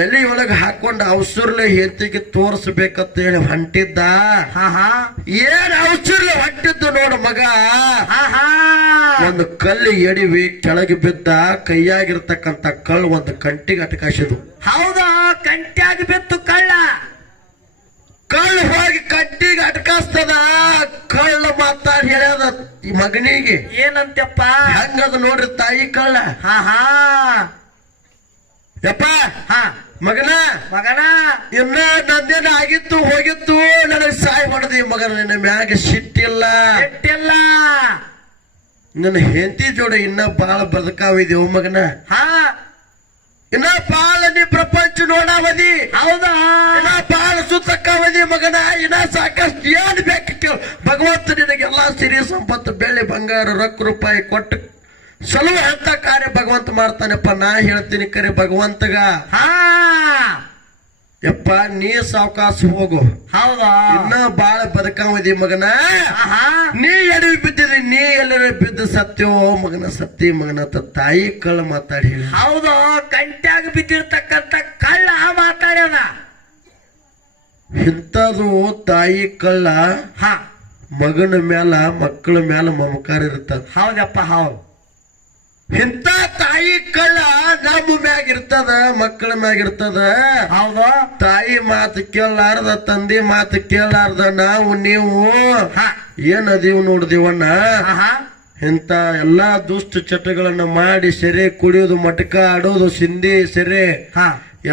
ಎಲಿ ಒಳಗೆ ಹಾಕೊಂಡು ಅವಸರ್ಲೆ ಹೆಂತಿಗೆ ತೋರಿಸ್ಬೇಕಂತ ಹೇಳಿ ಹೊಂಟಿದ್ದ. ಏನ್ ಅವಸರ್ಲೆ ಹೊಂಟಿದ್ದು ನೋಡು ಮಗ. ಒಂದು ಕಲ್ಲು ಎಡಿವಿ ಕೆಳಗೆ ಬಿದ್ದ. ಕೈಯಾಗಿರ್ತಕ್ಕಂತ ಕಳ್ಳು ಒಂದು ಕಂಟಿಗೆ ಅಟಕಾಸಿದು. ಹೌದಾ? ಕಂಟಿಯಾಗಿ ಬಿತ್ತು ಕಳ್ಳ. ಕಳ್ಳು ಹೋಗಿ ಕಟ್ಟಿಗೆ ಅಟಕಾಸ್ತದ. ಕಳ್ಳ ಮಾತಾಡಿ ಹೇಳ್ಯದ ಈ ಮಗನಿಗೆ. ಏನಂತಪ್ಪ? ಹಂಗದ ನೋಡ್ರಿ ತಾಯಿ ಕಳ್ಳ. ಯಪ್ಪ ಮಗನ, ಇನ್ನ ನಂದೇನ ಆಗಿತ್ತು ಹೋಗಿತ್ತು, ನನಗೆ ಸಾಯಿ ಹೊಡೆದಿ ಮಗನ. ನಿನ್ನ ಮ್ಯಾಗ ಸಿಟ್ಟಿಲ್ಲ. ನನ್ನ ಹೆಂಡತಿ ಜೋಡಿ ಇನ್ನ ಬಾಳ ಬದುಕಾವಿದೆವು ಮಗನ. ಇನ್ನ ಬಾಳ ನೀ ಪ್ರಪಂಚ ನೋಡಾವದಿ. ಹೌದಾ? ಇನ್ನ ಬಾಳ ಸುತ್ತಕ್ಕಾವದಿ ಮಗನ. ಇನ್ನ ಸಾಕಷ್ಟು ಏನ್ ಬೇಕು ಭಗವಂತ ನಿನಗೆಲ್ಲಾ ಸಿರಿ ಸಂಪತ್ತು, ಬೆಳ್ಳಿ ಬಂಗಾರ ರೊಕ್ಕ ರೂಪಾಯಿ ಕೊಟ್ಟು ಸಲುವೆ ಅಂತ ಕಾರ್ಯ ಭಗವಂತ ಮಾಡ್ತಾನಪ್ಪ. ನಾ ಹೇಳ್ತೀನಿ ಕರೆ ಭಗವಂತಗ. ಯಪ್ಪ ನೀ ಸಾವಕಾಶ ಹೋಗು. ಹೌದಾ? ಇನ್ನ ಬಾಳ ಬದುಕಾವದಿ ಮಗನ. ನೀ ಎಡವಿ ಬಿದ್ದಿದಿ, ನೀ ಎಲ್ಲರ ಬಿದ್ದು ಸತ್ಯೋ ಮಗನ, ಸತ್ಯ ಮಗನ ಅಂತ ತಾಯಿ ಕಳ್ಳ ಮಾತಾಡಿ. ಹೌದು, ಕಂಟ್ಯಾಗ ಬಿದ್ದಿರ್ತಕ್ಕಂತ ಕಳ್ಳ ಮಾತಾಡ್ಯದ. ಇಂಥದು ತಾಯಿ ಕಳ್ಳ ಮಗನ ಮ್ಯಾಲ ಮಕ್ಕಳ ಮ್ಯಾಲ ಮಮಕಾರ ಇರ್ತದ. ಹೌದಪ್ಪ, ಹೌದು. ಇಂಥ ತಾಯಿ ಕಳ್ಳ ನಮ್ಮ ಮ್ಯಾಗ ಇರ್ತದ, ಮಕ್ಕಳ ಮ್ಯಾಗ ಇರ್ತದ. ಹೌದು. ತಾಯಿ ಮಾತು ಕೇಳಲಾರ್ದ, ತಂದೆ ಮಾತು ಕೇಳಲಾರ್ದ ನಾವು ನೀವು ಏನದೀವ್ ನೋಡ್ದಿವಣ್ಣ. ಇಂಥ ಎಲ್ಲಾ ದುಷ್ಟ ಚಟಗಳನ್ನ ಮಾಡಿ ಸೆರೆ ಕುಡಿಯೋದು, ಮಟಕ ಆಡೋದು, ಸಿಂಧಿ ಸೆರೆ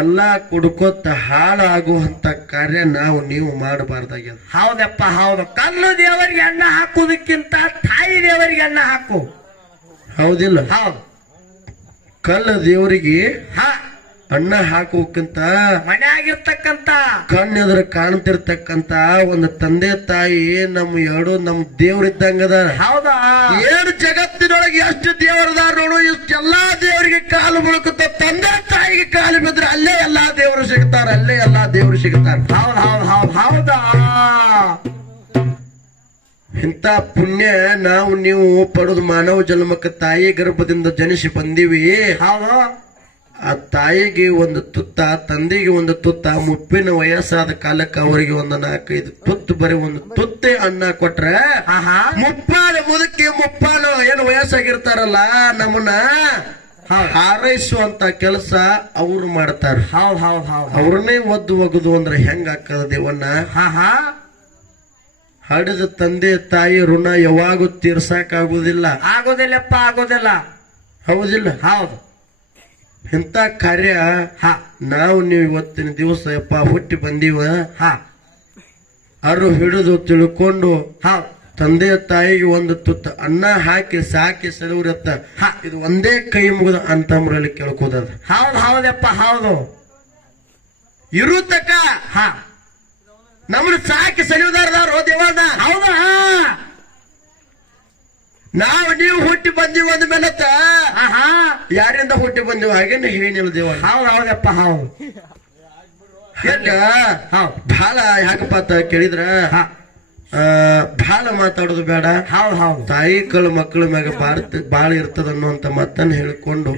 ಎಲ್ಲಾ ಕುಡ್ಕೊತ ಹಾಳಾಗುವಂತ ಕಾರ್ಯ ನಾವು ನೀವು ಮಾಡಬಾರ್ದಾಗ್ಯದ. ಹೌದಪ್ಪ, ಹೌದು. ಕಲ್ಲು ದೇವರಿಗೆ ಅನ್ನ ಹಾಕುವುದಕ್ಕಿಂತ ತಾಯಿ ದೇವರಿಗೆ ಅನ್ನ ಹಾಕು. ಹೌದಿಲ್ಲ? ಹೌದು. ಕಲ್ಲ ದೇವರಿಗೆ ಅನ್ನ ಹಾಕೋಕ್ಕಿಂತ ಮನೆಯಾಗಿರ್ತಕ್ಕಂತ ಕಣ್ಣೆದ್ರ ಕಾಣ್ತಿರ್ತಕ್ಕಂತ ಒಂದು ತಂದೆ ತಾಯಿ ನಮ್ಮ ದೇವ್ರಿದ್ದಂಗದ. ಹೌದಾ? ಏನು ಜಗತ್ತಿನೊಳಗೆ ಎಷ್ಟು ದೇವರದಾರ ನೋಡು. ಇಷ್ಟೆಲ್ಲಾ ದೇವರಿಗೆ ಕಾಲು ಮುಳುಕುತ್ತ ತಂದೆ ತಾಯಿಗೆ ಕಾಲು ಬಿದ್ರೆ ಅಲ್ಲೇ ಎಲ್ಲಾ ದೇವರು ಸಿಗ್ತಾರ, ಅಲ್ಲೇ ಎಲ್ಲಾ ದೇವರು ಸಿಗ್ತಾರ. ಹೌದಾ? ಇಂಥ ಪುಣ್ಯ ನಾವು ನೀವು ಪಡೆದು ಮಾನವ ಜನ್ಮಕ್ಕೆ ತಾಯಿ ಗರ್ಭದಿಂದ ಜನಿಸಿ ಬಂದೀವಿ. ಆ ತಾಯಿಗೆ ಒಂದು ತುತ್ತ, ತಂದೆಗೆ ಒಂದು ತುತ್ತ, ಮುಪ್ಪಿನ ವಯಸ್ಸಾದ ಕಾಲಕ್ಕೆ ಅವರಿಗೆ ಒಂದು 4-5 ತುತ್ತು, ಬರೀ ಒಂದು ತುತ್ತೆ ಅನ್ನ ಕೊಟ್ರೆ ಮುಪ್ಪಾನ ಮುದುಕಿ ಮುಪ್ಪಾನ ಏನು ವಯಸ್ಸಾಗಿರ್ತಾರಲ್ಲ ನಮ್ಮನ್ನ ಹಾರೈಸುವಂತ ಕೆಲಸ ಅವ್ರು ಮಾಡ್ತಾರ. ಹೌದ್ ಹೌದ್ ಹೌದ್ ಅವ್ರನ್ನೇ ಒದ್ದು ಒಗದು ಅಂದ್ರೆ ಹೆಂಗ ಆಗ್ತದ ದೇವಣ್ಣ? ಹಡಿದ ತಂದೆ ತಾಯಿ ಋಣ ಯಾವಾಗೂ ತೀರ್ಸಾಕ್ ಆಗುದಿಲ್ಲ. ಆಗೋದಿಲ್ಲಪ್ಪ, ಆಗೋದಿಲ್ಲ. ಹೌದಿಲ್ಲ? ಹೌದು. ಇಂಥ ಕಾರ್ಯ ನಾವು ನೀವು ಇವತ್ತಿನ ದಿವಸ ಯಪ್ಪ ಹುಟ್ಟಿ ಬಂದೀವ, ಅರು ಹಿಡಿದು ತಿಳ್ಕೊಂಡು ತಂದೆ ತಾಯಿಗೆ ಒಂದು ತುತ್ತ ಅನ್ನ ಹಾಕಿ ಸಾಕಿ ಸೆಲವ್ರತ್ತ ಇದು ಒಂದೇ ಕೈ ಮುಗಿದ ಅಂತಮ್ರಲ್ಲಿ ಕೇಳ್ಕೋದದ. ಹೌದು ಹೌದಪ್ಪ, ಹೌದು. ಇರುತಕ ನಮ್ಮನ್ನ ಸಾಕಿ ಸೆಲುವುದಾರದಾರು ದೇವಣ್ಣ. ಹೌದಾ? ನಾವು ನೀವು ಹುಟ್ಟಿ ಬಂದೀವಿ ಅಂದ ಮೇಲೆ ಯಾರಿಂದ ಹುಟ್ಟಿ ಬಂದೀವಿ ಹಾಗೇನೆ ಏನಿಲ್ಲ ದೇವಣ್ಣ. ಹೌದು ಹೌದಪ್ಪ, ಹೌದು. ಹಂಗ ಬಹಳ ಯಾಕಪ್ಪ ಅಂತ ಕೇಳಿದ್ರ ಬಹಳ ಮಾತಾಡೋದು ಬೇಡ. ಹೌದು ಹೌದು. ತಾಯಿ ಕಳು ಮಕ್ಕಳ ಮ್ಯಾಗ ಬಾಳ ಇರ್ತದ ಅನ್ನುವಂತ ಮಾತನ್ನ ಹೇಳಿಕೊಂಡು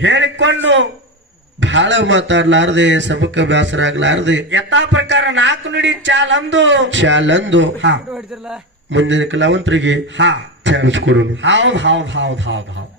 ಬಹಳ ಮಾತಾಡ್ಲಾರ್ದೆ ಸಬಕ ಬ್ಯಾಸರ ಆಗ್ಲಾರ್ದೆ ಯಥಾ ಪ್ರಕಾರ 4 ನುಡಿ ಚಾಲಂದು ಮುಂದಿನ ಕಲಾವಂತರಿಗೆ ಚಾನ್ಸ್ ಕೊಡೋಣ. ಹೌದು ಹೌದು ಹೌದು ಹೌದು ಹೌದು.